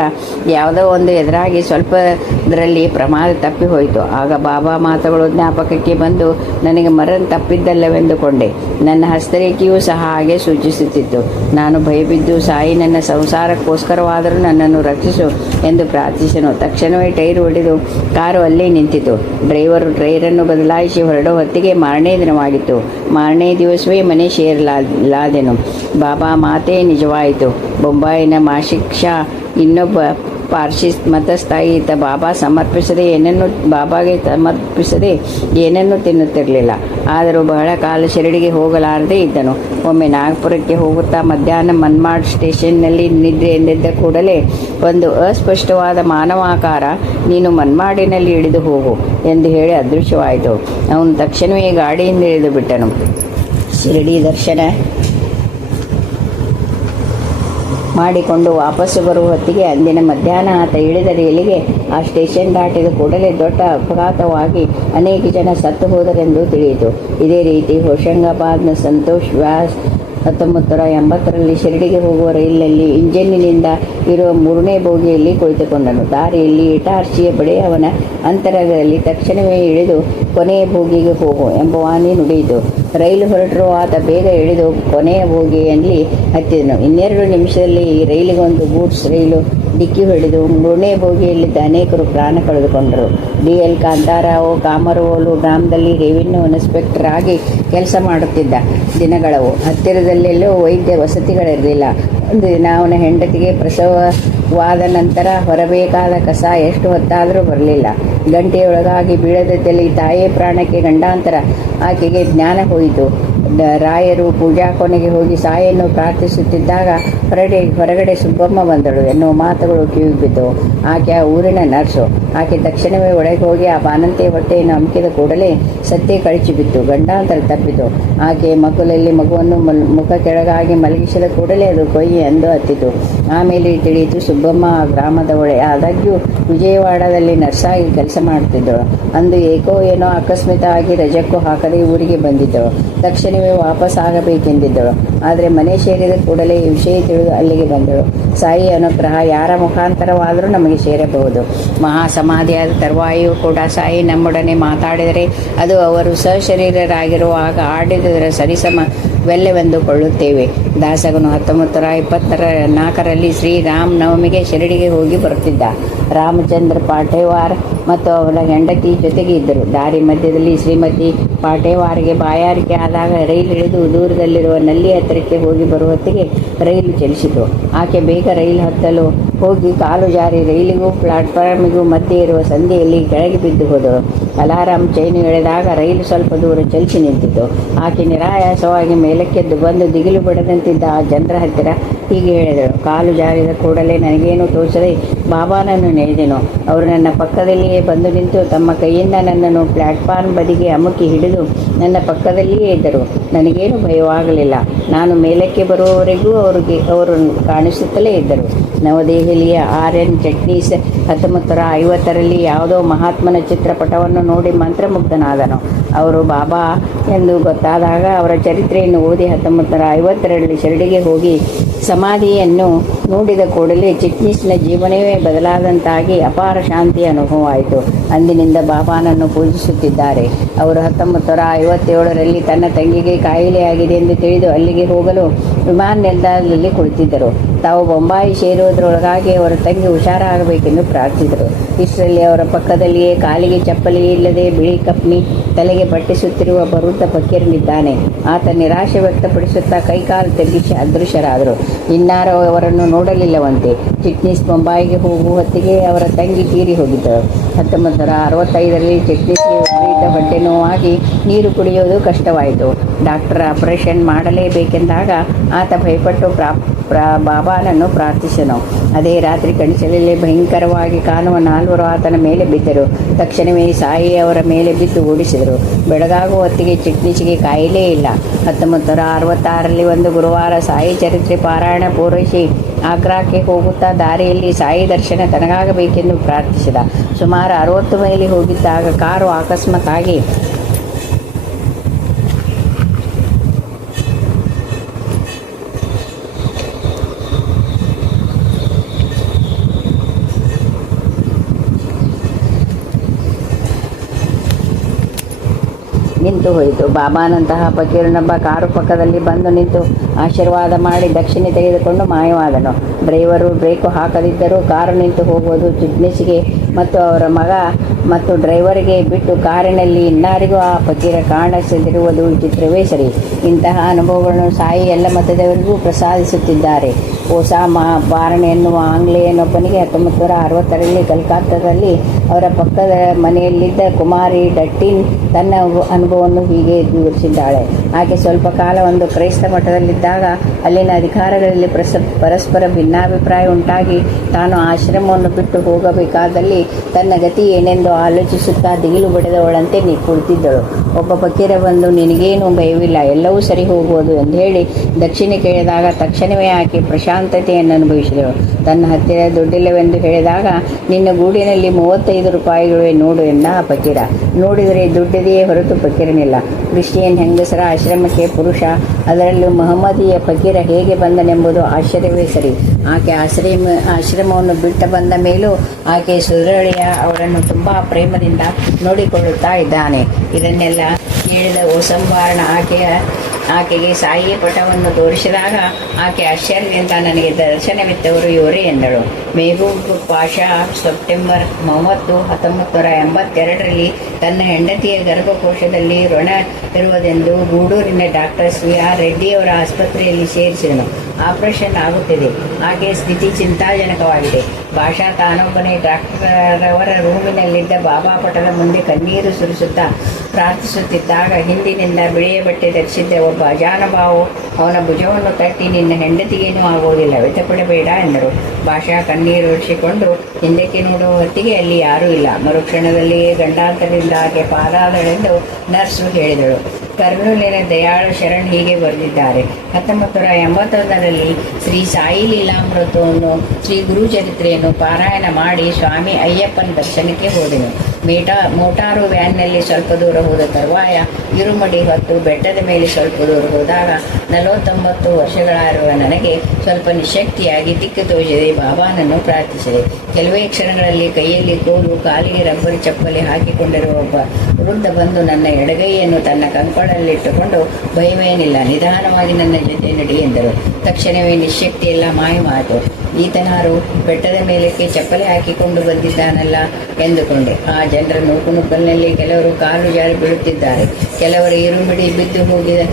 ಯಾವುದೋ ಒಂದು ಎದುರಾಗಿ ಸ್ವಲ್ಪದರಲ್ಲಿ ಪ್ರಮಾದ ತಪ್ಪಿ ಹೋಯಿತು. ಆಗ ಬಾಬಾ ಮಾತುಗಳು ಜ್ಞಾಪಕಕ್ಕೆ ಬಂದು ನನಗೆ ಮರಣ ತಪ್ಪಿದ್ದಲ್ಲವೆಂದುಕೊಂಡೆ. ನನ್ನ ಹಸ್ತರೇಖೆಯೂ ಸಹ ಹಾಗೆ ಸೂಚಿಸುತ್ತಿತ್ತು. ನಾನು ಭಯಬಿದ್ದು ಸಾಯಿ ನನ್ನ ಸಂಸಾರಕ್ಕೋಸ್ಕರವಾದರೂ ನನ್ನನ್ನು ರಕ್ಷಿಸು ಎಂದು ಪ್ರಾರ್ಥಿಸನು. ತಕ್ಷಣವೇ ಟೈರ್ ಹೊಡೆದು ಕಾರು ಅಲ್ಲೇ ನಿಂತಿತು. ಡ್ರೈವರು ಟೈರನ್ನು ಬದಲಾಯಿಸಿ ಹೊರಡೋ ಹೊತ್ತಿಗೆ ಮಾರನೇ ದಿನವಾಗಿತ್ತು. ಮಾರನೇ ದಿವಸವೇ ಮನೆ ಸೇರಲಾದೆನು. ಬಾಬಾ ಮಾತೇ ನಿಜವಾಯಿತು. ಬೊಂಬಾಯಿನ ಮಾಶಿಕ್ ಶಾ ಇನ್ನೊಬ್ಬ ಪಾರ್ಸಿ ಮತಸ್ಥ ಈತ ಬಾಬಾಗೆ ಸಮರ್ಪಿಸದೆ ಏನನ್ನೂ ತಿನ್ನುತ್ತಿರಲಿಲ್ಲ. ಆದರೂ ಬಹಳ ಕಾಲ ಶಿರಡಿಗೆ ಹೋಗಲಾರದೇ ಇದ್ದನು. ಒಮ್ಮೆ ನಾಗಪುರಕ್ಕೆ ಹೋಗುತ್ತಾ ಮಧ್ಯಾಹ್ನ ಮನ್ಮಾಡ್ ಸ್ಟೇಷನ್ನಲ್ಲಿ ನಿದ್ರೆ ಎಂದಿದ್ದ ಕೂಡಲೇ ಒಂದು ಅಸ್ಪಷ್ಟವಾದ ಮಾನವಾಕಾರ, ನೀನು ಮನ್ಮಾಡಿನಲ್ಲಿ ಇಳಿದು ಹೋಗು ಎಂದು ಹೇಳಿ ಅದೃಶ್ಯವಾಯಿತು. ಅವನು ತಕ್ಷಣವೇ ಗಾಡಿಯಿಂದ ಇಳಿದು ಬಿಟ್ಟನು. ಶಿರಡಿ ದರ್ಶನ ಮಾಡಿಕೊಂಡು ವಾಪಸ್ಸು ಬರುವ ಹೊತ್ತಿಗೆ ಅಂದಿನ ಮಧ್ಯಾಹ್ನ ಆತ ಇಳಿದ ರೈಲಿಗೆ ಆ ಸ್ಟೇಷನ್ ದಾಟಿದ ಕೂಡಲೇ ದೊಡ್ಡ ಅಪಘಾತವಾಗಿ ಅನೇಕ ಜನ ಸತ್ತು ಹೋದರೆಂದು ತಿಳಿಯಿತು. ಇದೇ ರೀತಿ ಹೋಶಂಗಾಬಾದ್ನ ಸಂತೋಷ್ ವ್ಯಾಸ್ 1980ರಲ್ಲಿ ಶಿರಡಿಗೆ ಹೋಗುವ ರೈಲಿನಲ್ಲಿ ಇಂಜಿನ್ನಿನಿಂದ ಇರುವ 3ನೇ ಬೋಗಿಯಲ್ಲಿ ಕುಳಿತುಕೊಂಡನು. ದಾರಿಯಲ್ಲಿ ಇಟಾರ್ಚಿಯ ಬಳಿ ಅವನ ಅಂತರದಲ್ಲಿ ತಕ್ಷಣವೇ ಇಳಿದು ಕೊನೆಯ ಬೋಗಿಗೆ ಹೋಗು ಎಂಬ ವಾಣಿ ನುಡಿಯಿತು. ರೈಲು ಹೊರಟರೂ ಆತ ಬೇಗ ಇಳಿದು ಕೊನೆಯ ಬೋಗಿಯಲ್ಲಿ ಹತ್ತಿದನು. 2 ನಿಮಿಷದಲ್ಲಿ ಈ ರೈಲಿಗೊಂದು ಗೂಡ್ಸ್ ರೈಲು ಡಿಕ್ಕಿ ಹೊಡೆದು ಮುಣೆ ಬೋಗಿಯಲ್ಲಿದ್ದ ಅನೇಕರು ಪ್ರಾಣ ಕಳೆದುಕೊಂಡರು. ಡಿ.ಎಲ್. ಕಾಂತಾರಾವ್ ಕಾಮರವೋಲು ಗ್ರಾಮದಲ್ಲಿ ರೆವಿನ್ಯೂ ಇನ್ಸ್ಪೆಕ್ಟರ್ ಆಗಿ ಕೆಲಸ ಮಾಡುತ್ತಿದ್ದ ದಿನಗಳವು. ಹತ್ತಿರದಲ್ಲೆಲ್ಲೂ ವೈದ್ಯ ವಸತಿಗಳಿರಲಿಲ್ಲ. ಒಂದು ದಿನ ಅವನ ಹೆಂಡತಿಗೆ ಪ್ರಸವವಾದ ನಂತರ ಹೊರಬೇಕಾದ ಕಸ ಎಷ್ಟು ಹೊತ್ತಾದರೂ ಬರಲಿಲ್ಲ. ಗಂಟೆಯೊಳಗಾಗಿ ಬೀಳದಲ್ಲಿ ತಾಯಿಯ ಪ್ರಾಣಕ್ಕೆ ಗಂಡಾಂತರ. ಆಕೆಗೆ ಜ್ಞಾನ ಹೋಯಿತು. ರಾಯರು ಪೂಜಾ ಕೊನೆಗೆ ಹೋಗಿ ಸಾಯನ್ನು ಪ್ರಾರ್ಥಿಸುತ್ತಿದ್ದಾಗ ಹೊರಗಡೆ ಸುಬ್ಬಮ್ಮ ಬಂದಳು ಎನ್ನುವ ಮಾತುಗಳು ಕಿವಿಗೆ ಬಿದ್ದವು. ಆಕೆ ಆ ಊರಿನ ನರ್ಸು. ಆಕೆ ತಕ್ಷಣವೇ ಒಳಗೆ ಹೋಗಿ ಆ ಬಾನಂತೆ ಹೊಟ್ಟೆಯನ್ನು ಅಮಕಿದ ಕೂಡಲೇ ಸತ್ಯ ಕಳಚಿ ಬಿತ್ತು. ಗಂಡಾಂತರ ತಪ್ಪಿತು. ಆಕೆ ಮಗುಲಲ್ಲಿ ಮಗುವನ್ನು ಮುಖ ಕೆಳಗಾಗಿ ಮಲಗಿಸಿದ ಕೂಡಲೇ ಅದು ಕೊಯ್ಯಿ ಎಂದು ಹತ್ತಿತು. ಆಮೇಲೆ ತಿಳಿಯಿತು ಸುಬ್ಬಮ್ಮ ಆ ಗ್ರಾಮದವಳೆ. ಆದಾಗ್ಯೂ ವಿಜಯವಾಡದಲ್ಲಿ ನರ್ಸಾಗಿ ಕೆಲಸ ಮಾಡುತ್ತಿದ್ದಳು. ಅಂದು ಏಕೋ ಏನೋ ಅಕಸ್ಮಾತ್ತಾಗಿ ರಜಕ್ಕೂ ಹಾಕದೆ ಊರಿಗೆ ಬಂದಿದ್ದಳು. ತಕ್ಷಣವೇ ವಾಪಸ್ ಆಗಬೇಕೆಂದಿದ್ದಳು. ಆದರೆ ಮನೆ ಸೇರಿದ ಕೂಡಲೇ ಈ ವಿಷಯ ತಿಳಿದು ಅಲ್ಲಿಗೆ ಬಂದಳು. ಸಾಯಿ ಅನುಗ್ರಹ ಯಾರ ಮುಖಾಂತರವಾದರೂ ನಮಗೆ ಸೇರಬಹುದು. ಮಹಾಸಮಾಧಿಯಾದ ತರುವಾಯೂ ಕೂಡ ಸಾಯಿ ನಮ್ಮೊಡನೆ ಮಾತಾಡಿದರೆ ಅದು ಅವರು ಸಶರೀರರಾಗಿರುವಾಗ ಆಡಿದರ ಸರಿಸಮವೆಲ್ಲವೆಂದುಕೊಳ್ಳುತ್ತೇವೆ. ದಾಸಗನು 1924ರಲ್ಲಿ ಶ್ರೀರಾಮ್ ನವಮಿಗೆ ಶಿರಡಿಗೆ ಹೋಗಿ ಬರುತ್ತಿದ್ದ. ರಾಮಚಂದ್ರ ಪಾಟೇವಾರ್ ಮತ್ತು ಅವರ ಹೆಂಡತಿ ಜೊತೆಗೆ ಇದ್ದರು. ದಾರಿ ಮಧ್ಯದಲ್ಲಿ ಶ್ರೀಮತಿ ಪಾಟೇವಾರ್ಗೆ ಬಾಯಾರಿಕೆ ಆದಾಗ ರೈಲು ಇಳಿದು ದೂರದಲ್ಲಿರುವ ನಲ್ಲಿ ಹತ್ತಿರಕ್ಕೆ ಹೋಗಿ ಬರುವ ಹೊತ್ತಿಗೆ ರೈಲು ಚಲಿಸಿತು. ಆಕೆ ಬೇಗ ರೈಲು ಹತ್ತಲು ಹೋಗಿ ಕಾಲು ಜಾರಿ ರೈಲಿಗೂ ಪ್ಲಾಟ್ಫಾರ್ಮಿಗೂ ಮಧ್ಯೆ ಇರುವ ಸಂಧಿಯಲ್ಲಿ ಕೆಳಗೆ ಬಿದ್ದು ಹೋದಳು. ಅಲಾರಾಮ್ ಚೈನು ಎಳೆದಾಗ ರೈಲು ಸ್ವಲ್ಪ ದೂರ ಚಲಿಸಿ ನಿಂತಿತು. ಆಕೆ ನಿರಾಯಾಸವಾಗಿ ಮೇಲಕ್ಕೆದ್ದು ಬಂದು ದಿಗಿಲು ಬಿಡದಂತಿದ್ದ ಆ ಜನರ ಹತ್ತಿರ ಹೀಗೆ ಹೇಳಿದಳು. ಕಾಲು ಜಾರಿದ ಕೂಡಲೇ ನನಗೇನು ತೋಚದೆ ಬಾಬಾನನ್ನು ನೆನೆದೆನು. ಅವರು ನನ್ನ ಪಕ್ಕದಲ್ಲಿಯೇ ಬಂದು ನಿಂತು ತಮ್ಮ ಕೈಯಿಂದ ನನ್ನನ್ನು ಪ್ಲಾಟ್ಫಾರ್ಮ್ ಬದಿಗೆ ಅಮುಕಿ ಹಿಡಿದು ನನ್ನ ಪಕ್ಕದಲ್ಲಿಯೇ ಇದ್ದರು. ನನಗೇನು ಭಯವಾಗಲಿಲ್ಲ. ನಾನು ಮೇಲಕ್ಕೆ ಬರುವವರೆಗೂ ಅವರು ಕಾಣಿಸುತ್ತಲೇ ಇದ್ದರು. ನವದೆಹಲಿಯ R.N. ಚಟ್ನೀಸ್ 1950ರಲ್ಲಿ ಯಾವುದೋ ಮಹಾತ್ಮನ ಚಿತ್ರಪಟವನ್ನು ನೋಡಿ ಮಂತ್ರಮುಗ್ಧನಾದನು. ಅವರು ಬಾಬಾ ಎಂದು ಗೊತ್ತಾದಾಗ ಅವರ ಚರಿತ್ರೆಯನ್ನು ಓದಿ 1952ರಲ್ಲಿ ಶಿರಡಿಗೆ ಹೋಗಿ ಸಮಾಧಿಯನ್ನು ನೋಡಿದ ಕೂಡಲೇ ಚಿಟ್ನೀಸ್ನ ಜೀವನವೇ ಬದಲಾದಂತಾಗಿ ಅಪಾರ ಶಾಂತಿಯ ಅನುಭವವಾಯಿತು. ಅಂದಿನಿಂದ ಬಾಬಾನನ್ನು ಪೂಜಿಸುತ್ತಿದ್ದಾರೆ. ಅವರು 1957ರಲ್ಲಿ ತನ್ನ ತಂಗಿಗೆ ಕಾಯಿಲೆಯಾಗಿದೆ ಎಂದು ತಿಳಿದು ಅಲ್ಲಿಗೆ ಹೋಗಲು ವಿಮಾನ ನಿಲ್ದಾಣದಲ್ಲಿ ಕುಳಿತಿದ್ದರು. ತಾವು ಬೊಂಬಾಯಿ ಸೇರುವುದರೊಳಗಾಗಿ ಅವರ ತಂಗಿ ಹುಷಾರಾಗಬೇಕೆಂದು ಪ್ರಾರ್ಥಿಸಿದರು. ಇಷ್ಟರಲ್ಲಿ ಅವರ ಪಕ್ಕದಲ್ಲಿಯೇ ಕಾಲಿಗೆ ಚಪ್ಪಲಿ ಇಲ್ಲದೆ ಬಿಳಿ ಕಪ್ನಿ ತಲೆಗೆ ಪಟ್ಟಿಸುತ್ತಿರುವ ಬರುದ್ದ ಫಕೀರನಿದ್ದಾನೆ. ಆತ ನಿರಾಶೆ ವ್ಯಕ್ತಪಡಿಸುತ್ತಾ ಕೈಕಾಲು ತಗ್ಗಿಸಿ ಅದೃಶ್ಯರಾದರು. ಇನ್ನಾರು ಅವರನ್ನು ನೋಡಲಿಲ್ಲವಂತೆ. ಚಿಟ್ನೀಸ್ ಬೊಂಬಾಯಿಗೆ ಹೋಗುವ ಹೊತ್ತಿಗೆ ಅವರ ತಂಗಿ ತೀರಿ ಹೋಗಿದ್ದರು. 1965ರಲ್ಲಿ ಚಿಟ್ನೀಸ್ಗೆ ವಿಪರೀತ ಹೊಟ್ಟೆ ನೋವಾಗಿ ನೀರು ಕುಡಿಯೋದು ಕಷ್ಟವಾಯಿತು. ಡಾಕ್ಟರ್ ಆಪರೇಷನ್ ಮಾಡಲೇಬೇಕೆಂದಾಗ ಆತ ಭಯಪಟ್ಟು ಬಾಬಾನನ್ನು ಪ್ರಾರ್ಥಿಸನು. ಅದೇ ರಾತ್ರಿ ಕನಸಿನಲ್ಲಿ ಭಯಂಕರವಾಗಿ ಕಾಣುವ 4 ಆತನ ಮೇಲೆ ಬಿದ್ದರು. ತಕ್ಷಣವೇ ಸಾಯಿ ಅವರ ಮೇಲೆ ಬಿದ್ದು ಓಡಿಸಿದರು. ಬೆಳಗಾಗುವ ಹೊತ್ತಿಗೆ ಚಿಟ್ನೀಸ್ಗೆ ಕಾಯಿಲೇ ಇಲ್ಲ. 1966ರಲ್ಲಿ ಒಂದು ಗುರುವಾರ ಸಾಯಿ ಚರಿತ್ರೆ ಪಾರಾಯಣ ಪೂರೈಸಿ ಆಗ್ರಾಕ್ಕೆ ಹೋಗುತ್ತಾ ದಾರಿಯಲ್ಲಿ ಸಾಯಿ ದರ್ಶನ ತನಗಾಗಬೇಕೆಂದು ಪ್ರಾರ್ಥಿಸಿದ. ಸುಮಾರು 60 ಮೈಲಿ ಹೋಗಿದ್ದಾಗ ಕಾರು ಅಕಸ್ಮಾತ್ತಾಗಿ ನಿಂತು ಹೋಯಿತು. ಬಾಬಾನಂತಹ ಫಕೀರನೊಬ್ಬ ಕಾರು ಪಕ್ಕದಲ್ಲಿ ಬಂದು ನಿಂತು ಆಶೀರ್ವಾದ ಮಾಡಿ ದಕ್ಷಿಣೆ ತೆಗೆದುಕೊಂಡು ಮಾಯವಾದನು. ಡ್ರೈವರು ಬ್ರೇಕು ಹಾಕದಿದ್ದರೂ ಕಾರು ನಿಂತು ಹೋಗುವುದು ಚಿಟ್ನೀಸ್ಗೆ ಮತ್ತು ಅವರ ಮಗ ಮತ್ತು ಡ್ರೈವರಿಗೆ ಬಿಟ್ಟು ಕಾರಿನಲ್ಲಿ ಇನ್ನಾರಿಗೂ ಆ ಫಕೀರ ಕಾಣಿಸದಿರುವುದು ವಿಚಿತ್ರವೇ ಸರಿ. ಇಂತಹ ಅನುಭವಗಳನ್ನು ಸಾಯಿ ಎಲ್ಲ ಮತದವರಿಗೂ ಪ್ರಸಾದಿಸುತ್ತಿದ್ದಾರೆ. ಓಸಾಮಾ ಬಾರ್ನ್ ಎನ್ನುವ ಆಂಗ್ಲೇಯನೊಬ್ಬನಿಗೆ 1960ರಲ್ಲಿ ಕಲ್ಕತ್ತಾದಲ್ಲಿ ಅವರ ಪಕ್ಕದ ಮನೆಯಲ್ಲಿದ್ದ ಕುಮಾರಿ ಡಟ್ಟಿನ್ ತನ್ನ ಅನುಭವವನ್ನು ಹೀಗೆ ವಿವರಿಸಿದ್ದಾಳೆ. ಆಕೆ ಸ್ವಲ್ಪ ಕಾಲ ಒಂದು ಕ್ರೈಸ್ತ ಮಠದಲ್ಲಿದ್ದಾಗ ಅಲ್ಲಿನ ಅಧಿಕಾರಿಗಳಲ್ಲಿ ಪರಸ್ಪರ ಭಿನ್ನಾಭಿಪ್ರಾಯ ಉಂಟಾಗಿ ತಾನು ಆಶ್ರಮವನ್ನು ಬಿಟ್ಟು ಹೋಗಬೇಕಾದಲ್ಲಿ ತನ್ನ ಗತಿ ಏನೆಂದು ಆಲೋಚಿಸುತ್ತಾ ದಿಗಿಲು ಬಡಿದವಳಂತೆ ಕುಳಿತಿದ್ದಳು. ಒಬ್ಬ ಫಕೀರ ಬಂದು ನಿನಗೇನು ಭಯವಿಲ್ಲ, ಎಲ್ಲವೂ ಸರಿ ಹೋಗುವುದು ಎಂದು ಹೇಳಿ ದಕ್ಷಿಣೆ ಕೇಳಿದಾಗ ತಕ್ಷಣವೇ ಆಕೆ ಪ್ರಶಾಂತತೆಯನ್ನು ಅನುಭವಿಸಿದಳು. ತನ್ನ ಹತ್ತಿರ ದುಡ್ಡಿಲ್ಲವೆಂದು ಹೇಳಿದಾಗ ನಿನ್ನ ಗೂಡಿನಲ್ಲಿ 35 ರೂಪಾಯಿಗಳಿವೆ ನೋಡು ಎಂದ ಆ ಫಕೀರ. ನೋಡಿದರೆ ದುಡ್ಡಿದೆಯೇ ಹೊರತು ಫಕೀರನಿಲ್ಲ. ಕ್ರಿಶ್ಚಿಯನ್ ಹೆಂಗಸರ ಆಶ್ರಮಕ್ಕೆ ಪುರುಷ, ಅದರಲ್ಲೂ ಮಹಮ್ಮದೀಯ ಫಕೀರ ಹೇಗೆ ಬಂದನೆಂಬುದು ಆಶ್ಚರ್ಯವೇ ಸರಿ. ಆಕೆ ಆಶ್ರಮವನ್ನು ಬಿಟ್ಟು ಬಂದ ಮೇಲೂ ಆಕೆ ಸುರಳಿಯ ಅವಳನ್ನು ತುಂಬ ಪ್ರೇಮದಿಂದ ನೋಡಿಕೊಳ್ಳುತ್ತಾ ಇದ್ದಾನೆ. ಇದನ್ನೆಲ್ಲ ಕೇಳಿದ ಓಸಂಬಾರಣ ಆಕೆಯ ಆಕೆಗೆ ಸಾಯಿ ಪಟವನ್ನು ತೋರಿಸಿದಾಗ ಆಕೆ ಆಶ್ಚರ್ಯದಿಂದ ನನಗೆ ದರ್ಶನವಿತ್ತವರು ಇವರೇ ಎಂದಳು. ಮೆಹಬೂಬ್ ಪಾಷಾ ಸೆಪ್ಟೆಂಬರ್ 30, 1982ರಲ್ಲಿ ತನ್ನ ಹೆಂಡತಿಯ ಗರ್ಭಕೋಶದಲ್ಲಿ ವ್ರಣ ಇರುವುದೆಂದು ಗೂಡೂರಿನ ಡಾಕ್ಟರ್ ಸಿ.ಆರ್. ರೆಡ್ಡಿಯವರ ಆಸ್ಪತ್ರೆಯಲ್ಲಿ ಸೇರಿಸಿದನು. ಆಪರೇಷನ್ ಆಗುತ್ತಿದೆ. ಆಕೆಯ ಸ್ಥಿತಿ ಚಿಂತಾಜನಕವಾಗಿದೆ. ಭಾಷಾ ತಾನೊಬ್ಬನೇ ಡಾಕ್ಟರ್ ಅವರ ರೂಮಿನಲ್ಲಿದ್ದ ಬಾಬಾ ಪಟದ ಮುಂದೆ ಕಣ್ಣೀರು ಸುರಿಸುತ್ತಾ ಪ್ರಾರ್ಥಿಸುತ್ತಿದ್ದಾಗ ಹಿಂದಿನಿಂದ ಬಿಳಿಯ ಬಟ್ಟೆ ಧರಿಸಿದ್ದ ಒಬ್ಬ ಅಜಾನುಭಾವು ಅವನ ಭುಜವನ್ನು ತಟ್ಟಿ, ನಿನ್ನ ಹೆಂಡತಿಗೇನೂ ಆಗುವುದಿಲ್ಲ, ವ್ಯಥಪಡಬೇಡ ಎಂದರು. ಭಾಷಾ ಕಣ್ಣೀರು ಒರೆಸಿಕೊಂಡು ಹಿಂದಕ್ಕೆ ನೋಡುವ ಹೊತ್ತಿಗೆ ಅಲ್ಲಿ ಯಾರೂ ಇಲ್ಲ. ಮರುಕ್ಷಣದಲ್ಲಿಯೇ ಗಂಡಾಂತರದಿಂದ ಆಕೆ ಪಾರಾದಳೆಂದು ನರ್ಸು ಹೇಳಿದಳು. ಕರ್ನೂಲಿನ ದಯಾಳು ಶರಣ್ ಹೀಗೆ ಬರೆದಿದ್ದಾರೆ. 1981ರಲ್ಲಿ ಶ್ರೀ ಸಾಯಿ ಲೀಲಾಮೃತವನ್ನು, ಶ್ರೀ ಗುರುಚರಿತ್ರೆಯನ್ನು ಪಾರಾಯಣ ಮಾಡಿ ಸ್ವಾಮಿ ಅಯ್ಯಪ್ಪನ ದರ್ಶನಕ್ಕೆ ಹೋದೆನು. ಮೋಟಾರು ವ್ಯಾನ್ನಲ್ಲಿ ಸ್ವಲ್ಪ ದೂರ ಹೋದ ತರುವಾಯ ಇರುಮಡಿ ಹೊತ್ತು ಬೆಟ್ಟದ ಮೇಲೆ ಸ್ವಲ್ಪ ದೂರ ಹೋದಾಗ 49 ವರ್ಷಗಳಾಗಿರುವ ನನಗೆ ಸ್ವಲ್ಪ ನಿಶಕ್ತಿಯಾಗಿ ದಿಕ್ಕು ತೋಚದೆ ಬಾಬಾನನ್ನು ಪ್ರಾರ್ಥಿಸಿದೆ. ಕೆಲವೇ ಕ್ಷಣಗಳಲ್ಲಿ ಕೈಯಲ್ಲಿ ಕೋಲು, ಕಾಲಿಗೆ ರಬ್ಬರ್ ಚಪ್ಪಲಿ ಹಾಕಿಕೊಂಡಿರುವ ಒಬ್ಬ ವೃದ್ಧ ಬಂದು ನನ್ನ ಎಡಗೈಯನ್ನು ತನ್ನ ಕಂಕಳಲ್ಲಿಟ್ಟುಕೊಂಡು, ಭಯವೇನಿಲ್ಲ, ನಿಧಾನವಾಗಿ ನನ್ನ ಜೊತೆ ನಡಿ ಎಂದರು. ತಕ್ಷಣವೇ ನಿಶಕ್ತಿಯೆಲ್ಲ ಮಾಯ ಮಾತು. ಈತನಾರು ಬೆಟ್ಟದ ಮೇಲಕ್ಕೆ ಚಪ್ಪಲಿ ಹಾಕಿಕೊಂಡು ಬಂದಿದ್ದಾನಲ್ಲ ಎಂದುಕೊಂಡೆ. ಆ ಜನರ ನೂಕುನುಗ್ಗಲಿನಲ್ಲಿ ಕೆಲವರು ಕಾಲು ಜಾರಿ ಬೀಳುತ್ತಿದ್ದಾರೆ, ಕೆಲವರು ಇರುಮಿಡಿ ಬಿದ್ದು ಹೋಗಿದೆ.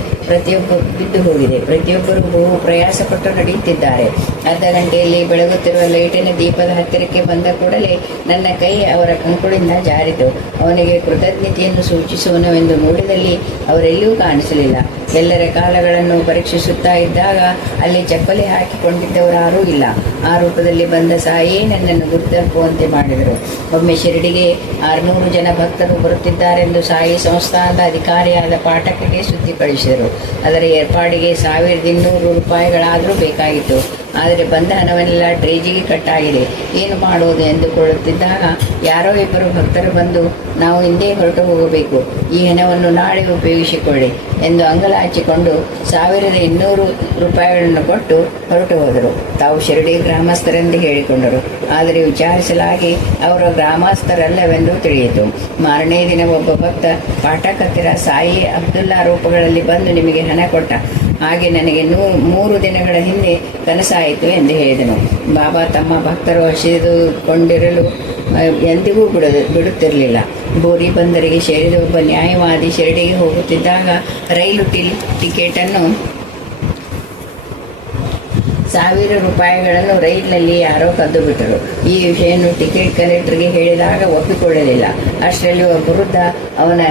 ಪ್ರತಿಯೊಬ್ಬರು ಬಹು ಪ್ರಯಾಸಪಟ್ಟು ನಡೆಯುತ್ತಿದ್ದಾರೆ. ಅರ್ಧ ಗಂಟೆಯಲ್ಲಿ ಬೆಳಗುತ್ತಿರುವ ಲೈಟಿನ ದೀಪದ ಹತ್ತಿರಕ್ಕೆ ಬಂದ ಕೂಡಲೇ ನನ್ನ ಕೈ ಅವರ ಕಂಕುಳಿಂದ ಜಾರಿತು. ಅವನಿಗೆ ಕೃತಜ್ಞತೆಯನ್ನು ಸೂಚಿಸುವನೆಂದು ನೋಡಿದಲ್ಲಿ ಅವರೆಲ್ಲಿಯೂ ಕಾಣಿಸಲಿಲ್ಲ. ಎಲ್ಲರ ಕಾಲಗಳನ್ನು ಪರೀಕ್ಷಿಸುತ್ತಾ ಇದ್ದಾಗ ಅಲ್ಲಿ ಚಪ್ಪಲಿ ಹಾಕಿಕೊಂಡಿದ್ದವರಾರೂ ಇಲ್ಲ. ಆ ರೂಪದಲ್ಲಿ ಬಂದ ಸಾಯಿಯೇ ನನ್ನನ್ನು ಗುರುತಪ್ಪುವಂತೆ ಮಾಡಿದರು. ಒಮ್ಮೆ ಶಿರಡಿಗೆ 600 ಜನ ಭಕ್ತರು ಬರುತ್ತಿದ್ದಾರೆಂದು ಸಾಯಿ ಸಂಸ್ಥಾನದ ಅಧಿಕಾರಿಯಾದ ಪಾಠಕರಿಗೆ ಸುದ್ದಿ ಕಳಿಸಿದರು. ಅದರ ಏರ್ಪಾಡಿಗೆ 1200 ರೂಪಾಯಿಗಳಾದರೂ ಬೇಕಾಗಿತ್ತು. ಆದರೆ ಬಂದ ಹಣವನ್ನೆಲ್ಲ ಟ್ರೇಜಿಗೆ ಕಟ್ಟಾಗಿದೆ. ಏನು ಮಾಡುವುದು ಎಂದುಕೊಳ್ಳುತ್ತಿದ್ದಾಗ ಯಾರೋ ಇಬ್ಬರು ಭಕ್ತರು ಬಂದು, ನಾವು ಹಿಂದೆ ಹೊರಟು ಹೋಗಬೇಕು, ಈ ಹಣವನ್ನು ನಾಳೆ ಉಪಯೋಗಿಸಿಕೊಳ್ಳಿ ಎಂದು ಅಂಗಲಾಚಿಕೊಂಡು 1200 ರೂಪಾಯಿಗಳನ್ನು ಕೊಟ್ಟು ಹೊರಟು ಹೋದರು. ತಾವು ಶಿರಡಿ ಗ್ರಾಮಸ್ಥರೆಂದು ಹೇಳಿಕೊಂಡರು. ಆದರೆ ವಿಚಾರಿಸಲಾಗಿ ಅವರು ಗ್ರಾಮಸ್ಥರಲ್ಲವೆಂದು ತಿಳಿಯಿತು. ಮಾರನೇ ದಿನ ಒಬ್ಬ ಭಕ್ತ ಪಾಠಕತ್ತಿರ ಸಾಯಿ ಅಬ್ದುಲ್ಲಾ ರೂಪಗಳಲ್ಲಿ ಬಂದು ನಿಮಗೆ ಹಣ ಕೊಟ್ಟ ಹಾಗೆ ನನಗೆ 3 ದಿನಗಳ ಹಿಂದೆ ಕನಸಾಯಿತು ಎಂದು ಹೇಳಿದನು. ಬಾಬಾ ತಮ್ಮ ಭಕ್ತರು ಹಸಿದುಕೊಂಡಿರಲು ಎಂದಿಗೂ ಬಿಡುತ್ತಿರಲಿಲ್ಲ. ಬೋರಿ ಬಂದರಿಗೆ ಸೇರಿದ ಒಬ್ಬ ನ್ಯಾಯವಾದಿ ಶಿರಡಿಗೆ ಹೋಗುತ್ತಿದ್ದಾಗ ರೈಲು ಟಿಕೆಟನ್ನು 1000 ರೂಪಾಯಿಗಳನ್ನು ರೈಲಿನಲ್ಲಿ ಯಾರೋ ಕದ್ದು ಬಿಟ್ಟರು. ಈ ವಿಷಯವನ್ನು ಟಿಕೆಟ್ ಕಲೆಕ್ಟರ್ಗೆ ಹೇಳಿದಾಗ ಒಪ್ಪಿಕೊಳ್ಳಲಿಲ್ಲ. ಅಷ್ಟರಲ್ಲಿ ಒಬ್ಬ ವೃದ್ಧ ಅವನ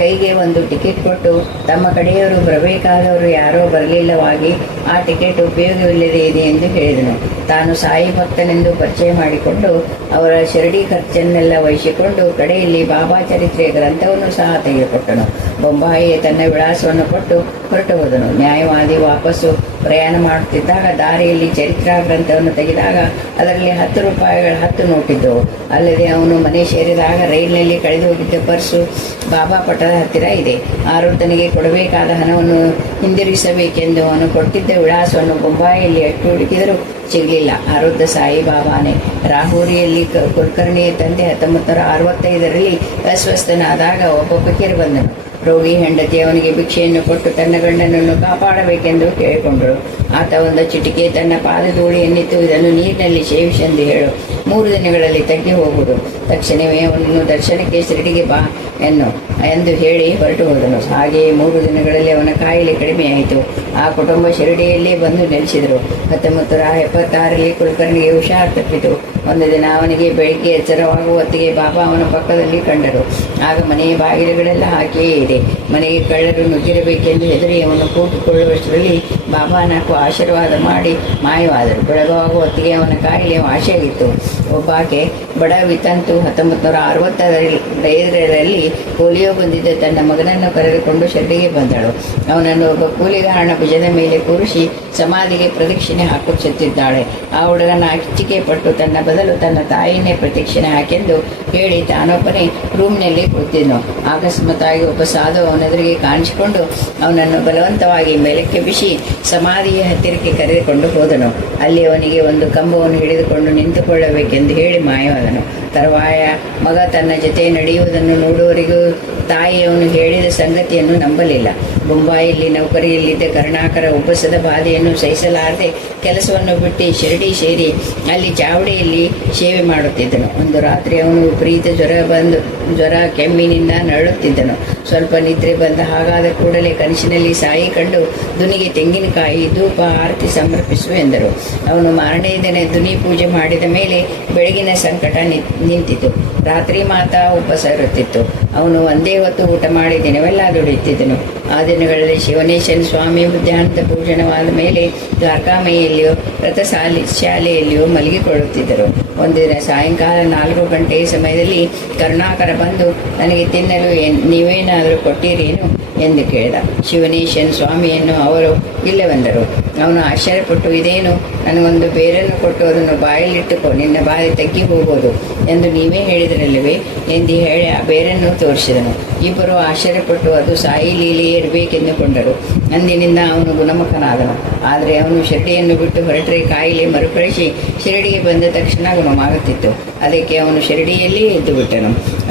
ಕೈಗೆ ಒಂದು ಟಿಕೆಟ್ ಕೊಟ್ಟು, ತಮ್ಮ ಕಡೆಯವರು ಬರಬೇಕಾದವರು ಯಾರೋ ಬರಲಿಲ್ಲವಾಗಿ ಆ ಟಿಕೆಟ್ ಉಪಯೋಗವಿಲ್ಲದೆ ಇದೆ ಎಂದು ಹೇಳಿದನು. ತಾನು ಸಾಯಿ ಭಕ್ತನೆಂದು ಪರಿಚಯ ಮಾಡಿಕೊಂಡು ಅವರ ಶಿರಡಿ ಖರ್ಚನ್ನೆಲ್ಲ ವಹಿಸಿಕೊಂಡು ಕಡೆಯಲ್ಲಿ ಬಾಬಾ ಚರಿತ್ರೆಯ ಗ್ರಂಥವನ್ನು ಸಹ ತೆಗೆದುಕೊಟ್ಟನು. ಬೊಂಬಾಯಿಗೆ ತನ್ನ ವಿಳಾಸವನ್ನು ಕೊಟ್ಟು ಹೊರಟು ಹೋದನು. ನ್ಯಾಯವಾದಿ ವಾಪಸ್ಸು ಪ್ರಯಾಣ ಮಾಡುತ್ತಿದ್ದಾಗ ದಾರಿಯಲ್ಲಿ ಚರಿತ್ರಾ ಗ್ರಂಥವನ್ನು ತೆಗೆದಾಗ ಅದರಲ್ಲಿ 10 ರೂಪಾಯಿಗಳ 10 ನೋಟಿದ್ದವು. ಅಲ್ಲದೆ ಅವನು ಮನೆ ಸೇರಿದಾಗ ರೈಲಿನಲ್ಲಿ ಕಳೆದು ಹೋಗಿದ್ದ ಪರ್ಸು ಬಾಬಾ ಪಟದ ಹತ್ತಿರ ಇದೆ. ಆ ವೃದ್ಧನಿಗೆ ಕೊಡಬೇಕಾದ ಹಣವನ್ನು ಹಿಂದಿರುಗಿಸಬೇಕೆಂದು ಅವನು ಕೊಟ್ಟಿದ್ದ ವಿಳಾಸವನ್ನು ಬೊಂಬಾಯಿಯಲ್ಲಿ ಎಷ್ಟು ಹುಡುಕಿದರೂ ಸಿಗಲಿಲ್ಲ. ಆ ವೃದ್ಧ ಸಾಯಿ ಬಾಬಾನೇ. ರಾಹೂರಿಯಲ್ಲಿ ಕುಲಕರ್ಣಿಯ ತಂದೆ 1965ರಲ್ಲಿ ಅಸ್ವಸ್ಥನಾದಾಗ ಒಬ್ಬ ಫಕೀರ್ ಬಂದನು. ರೋಗಿ ಹೆಂಡತಿ ಅವನಿಗೆ ಭಿಕ್ಷೆಯನ್ನು ಕೊಟ್ಟು ತನ್ನ ಗಂಡನನ್ನು ಕಾಪಾಡಬೇಕೆಂದು ಕೇಳಿಕೊಂಡರು. ಆತ ಒಂದು ಚಿಟಿಕೆ ತನ್ನ ಪಾದಧೂಳಿಯನ್ನಿತ್ತು, ಇದನ್ನು ನೀರಿನಲ್ಲಿ ಸೇವಿಸೆಂದು ಹೇಳು, 3 ದಿನಗಳಲ್ಲಿ ತಗ್ಗಿ ಹೋಗುವುದು. ತಕ್ಷಣವೇ ಅವನನ್ನು ದರ್ಶನಕ್ಕೆ ಶಿರಡಿಗೆ ಬಾ ಎಂದು ಹೇಳಿ ಹೊರಟು ಹೋದನು. ಹಾಗೆಯೇ 3 ದಿನಗಳಲ್ಲಿ ಅವನ ಕಾಯಿಲೆ ಕಡಿಮೆಯಾಯಿತು. ಆ ಕುಟುಂಬ ಶಿರಡಿಯಲ್ಲೇ ಬಂದು ನೆಲೆಸಿದರು. 1976ರಲ್ಲಿ ಕುಲಕರ್ಣಿಗೆ ಹುಷಾರು ತಪ್ಪಿತು. ಒಂದು ದಿನ ಅವನಿಗೆ ಬೆಳಿಗ್ಗೆ ಎಚ್ಚರವಾಗುವ ಹೊತ್ತಿಗೆ ಬಾಬಾ ಅವನ ಪಕ್ಕದಲ್ಲಿ ಕಂಡರು. ಆಗ ಮನೆಯ ಬಾಗಿಲುಗಳೆಲ್ಲ ಹಾಕಿಯೇ ಇದೆ. ಮನೆಗೆ ಕಳ್ಳರು ನುಗ್ಗಿರಬೇಕೆಂದು ಹೆದರಿ ಅವನು ಕೂಗಿಕೊಳ್ಳುವಷ್ಟರಲ್ಲಿ ಬಾಬಾ ನಾಲ್ಕು ಆಶೀರ್ವಾದ ಮಾಡಿ ಮಾಯವಾದರು. ಬೆಳಗಾಗುವ ಹೊತ್ತಿಗೆ ಅವನ ಕಾಯಿಲೆ ವಾಸಿಯಾಗಿತ್ತು. ಒಬ್ಬಾಕೆ ಬಡ ವಿತಂತು 1965ರಲ್ಲಿ ಪೋಲಿಯೋ ಬಂದಿದ್ದ ತನ್ನ ಮಗನನ್ನು ಕರೆದುಕೊಂಡು ಶಿರಡಿಗೆ ಬಂದಳು. ಅವನನ್ನು ಒಬ್ಬ ಕೂಲಿಗಾರನ ಭುಜದ ಮೇಲೆ ಕೂರಿಸಿ ಸಮಾಧಿಗೆ ಪ್ರದಕ್ಷಿಣೆ ಹಾಕುತ್ತಿದ್ದಾಳೆ. ಆ ಹುಡುಗ ನಾಚಿಕೆ ಪಟ್ಟು ತನ್ನ ಬದಲು ತನ್ನ ತಾಯಿಯನ್ನೇ ಪ್ರದಕ್ಷಿಣೆ ಹಾಕೆಂದು ಹೇಳಿ ತಾನೊಬ್ಬನೇ ರೂಮ್ನಲ್ಲಿ ಕೂತಿದ್ನು. ಅಕಸ್ಮಾತ್ತಾಗಿ ಒಬ್ಬ ಸಾಧು ಅವನೆದುರಿಗೆ ಕಾಣಿಸಿಕೊಂಡು ಅವನನ್ನು ಬಲವಂತವಾಗಿ ಮೇಲಕ್ಕೆ ಬಿಸಿ ಸಮಾಧಿಯ ಹತ್ತಿರಕ್ಕೆ ಕರೆದುಕೊಂಡು ಹೋದನು. ಅಲ್ಲಿ ಅವನಿಗೆ ಒಂದು ಕಂಬವನ್ನು ಹಿಡಿದುಕೊಂಡು ನಿಂತುಕೊಳ್ಳಬೇಕೆಂದು ಹೇಳಿ ಮಾಯವಾದನು. ತರುವಾಯ ಮಗ ತನ್ನ ಜೊತೆ ನಡೆಯುವುದನ್ನು ನೋಡುವವರಿಗೂ ತಾಯಿ ಅವನು ಹೇಳಿದ ಸಂಗತಿಯನ್ನು ನಂಬಲಿಲ್ಲ. ಬೊಂಬಾಯಿಯಲ್ಲಿ ನೌಕರಿಯಲ್ಲಿದ್ದ ಕರುಣಾಕರ ಉಬ್ಬಸದ ಬಾಧೆಯನ್ನು ಸಹಿಸಲಾರದೆ ಕೆಲಸವನ್ನು ಬಿಟ್ಟು ಶಿರಡಿ ಸೇರಿ ಅಲ್ಲಿ ಚಾವಡಿಯಲ್ಲಿ ಸೇವೆ ಮಾಡುತ್ತಿದ್ದನು. ಒಂದು ರಾತ್ರಿ ಅವನು ವಿಪರೀತ ಜ್ವರ ಕೆಮ್ಮಿನಿಂದ ನರಳುತ್ತಿದ್ದನು. ಸ್ವಲ್ಪ ನಿದ್ರೆ ಬಂದ ಹಾಗಾದ ಕೂಡಲೇ ಕನಸಿನಲ್ಲಿ ಸಾಯಿ ಕಂಡು ದುನಿಗೆ ತೆಂಗಿನಕಾಯಿ ಧೂಪ ಆರತಿ ಸಮರ್ಪಿಸು ಎಂದರು. ಅವನು ಮಾರನೇ ದಿನ ದುನಿ ಪೂಜೆ ಮಾಡಿದ ಮೇಲೆ ಬೆಳಗಿನ ಸಂಕಟ ನಿಂತಿತು. ರಾತ್ರಿ ಮಾತಾ ಉಪವಾಸ ಇರುತ್ತಿತ್ತು. ಅವನು ಒಂದೇ ಹೊತ್ತು ಊಟ ಮಾಡಿ ದಿನವೆಲ್ಲ ದುಡಿಯುತ್ತಿದ್ದನು. ಆ ದಿನಗಳಲ್ಲಿ ಶಿವನೇಶ್ವರ ಸ್ವಾಮಿ ಮಧ್ಯಾಹ್ನದ ಭೋಜನವಾದ ಮೇಲೆ ದ್ವಾರಕಾಮಯಿಯಲ್ಲಿಯೋ ಶಾಲೆಯಲ್ಲಿಯೋ ಮಲಗಿಕೊಳ್ಳುತ್ತಿದ್ದರು. ಒಂದು ದಿನ ಸಾಯಂಕಾಲ 4 ಗಂಟೆಯ ಸಮಯದಲ್ಲಿ ಕರುಣಾಕರ ಬಂದು ನನಗೆ ತಿನ್ನಲು ನೀವೇನಾದರೂ ಕೊಟ್ಟಿರೇನು ಎಂದು ಕೇಳಿದ. ಶಿವನೇಶನ್ ಸ್ವಾಮಿಯನ್ನು ಅವರು ಇಲ್ಲವೆಂದರು. ಅವನು ಆಶ್ಚರ್ಯಪಟ್ಟು, ಇದೇನು, ನನಗೊಂದು ಬೇರನ್ನು ಕೊಟ್ಟು ಅದನ್ನು ಬಾಯಲ್ಲಿಟ್ಟುಕೋ, ನಿನ್ನ ಬಾಯಿ ತಗ್ಗಿ ಹೋಗೋದು ಎಂದು ನೀವೇ ಹೇಳಿದರಲ್ಲವೇ ಎಂದು ಹೇಳಿ ಆ ಬೇರನ್ನು ತೋರಿಸಿದನು. ಇಬ್ಬರು ಆಶ್ಚರ್ಯಪಟ್ಟು ಅದು ಸಾಯಿ ಲೀಲೆಯೇ ಇರಬೇಕೆಂದುಕೊಂಡರು. ಅಂದಿನಿಂದ ಅವನು ಗುಣಮುಖನಾದನು. ಆದರೆ ಅವನು ಶಿರಡಿಯನ್ನು ಬಿಟ್ಟು ಹೊರಟರೆ ಕಾಯಿಲೆ ಮರುಕಳಿಸಿ ಶಿರಡಿಗೆ ಬಂದ ತಕ್ಷಣ ಗುಣವಾಗುತ್ತಿತ್ತು. ಅದಕ್ಕೆ ಅವನು ಶಿರಡಿಯಲ್ಲೇ ಎದ್ದು ಬಿಟ್ಟನು.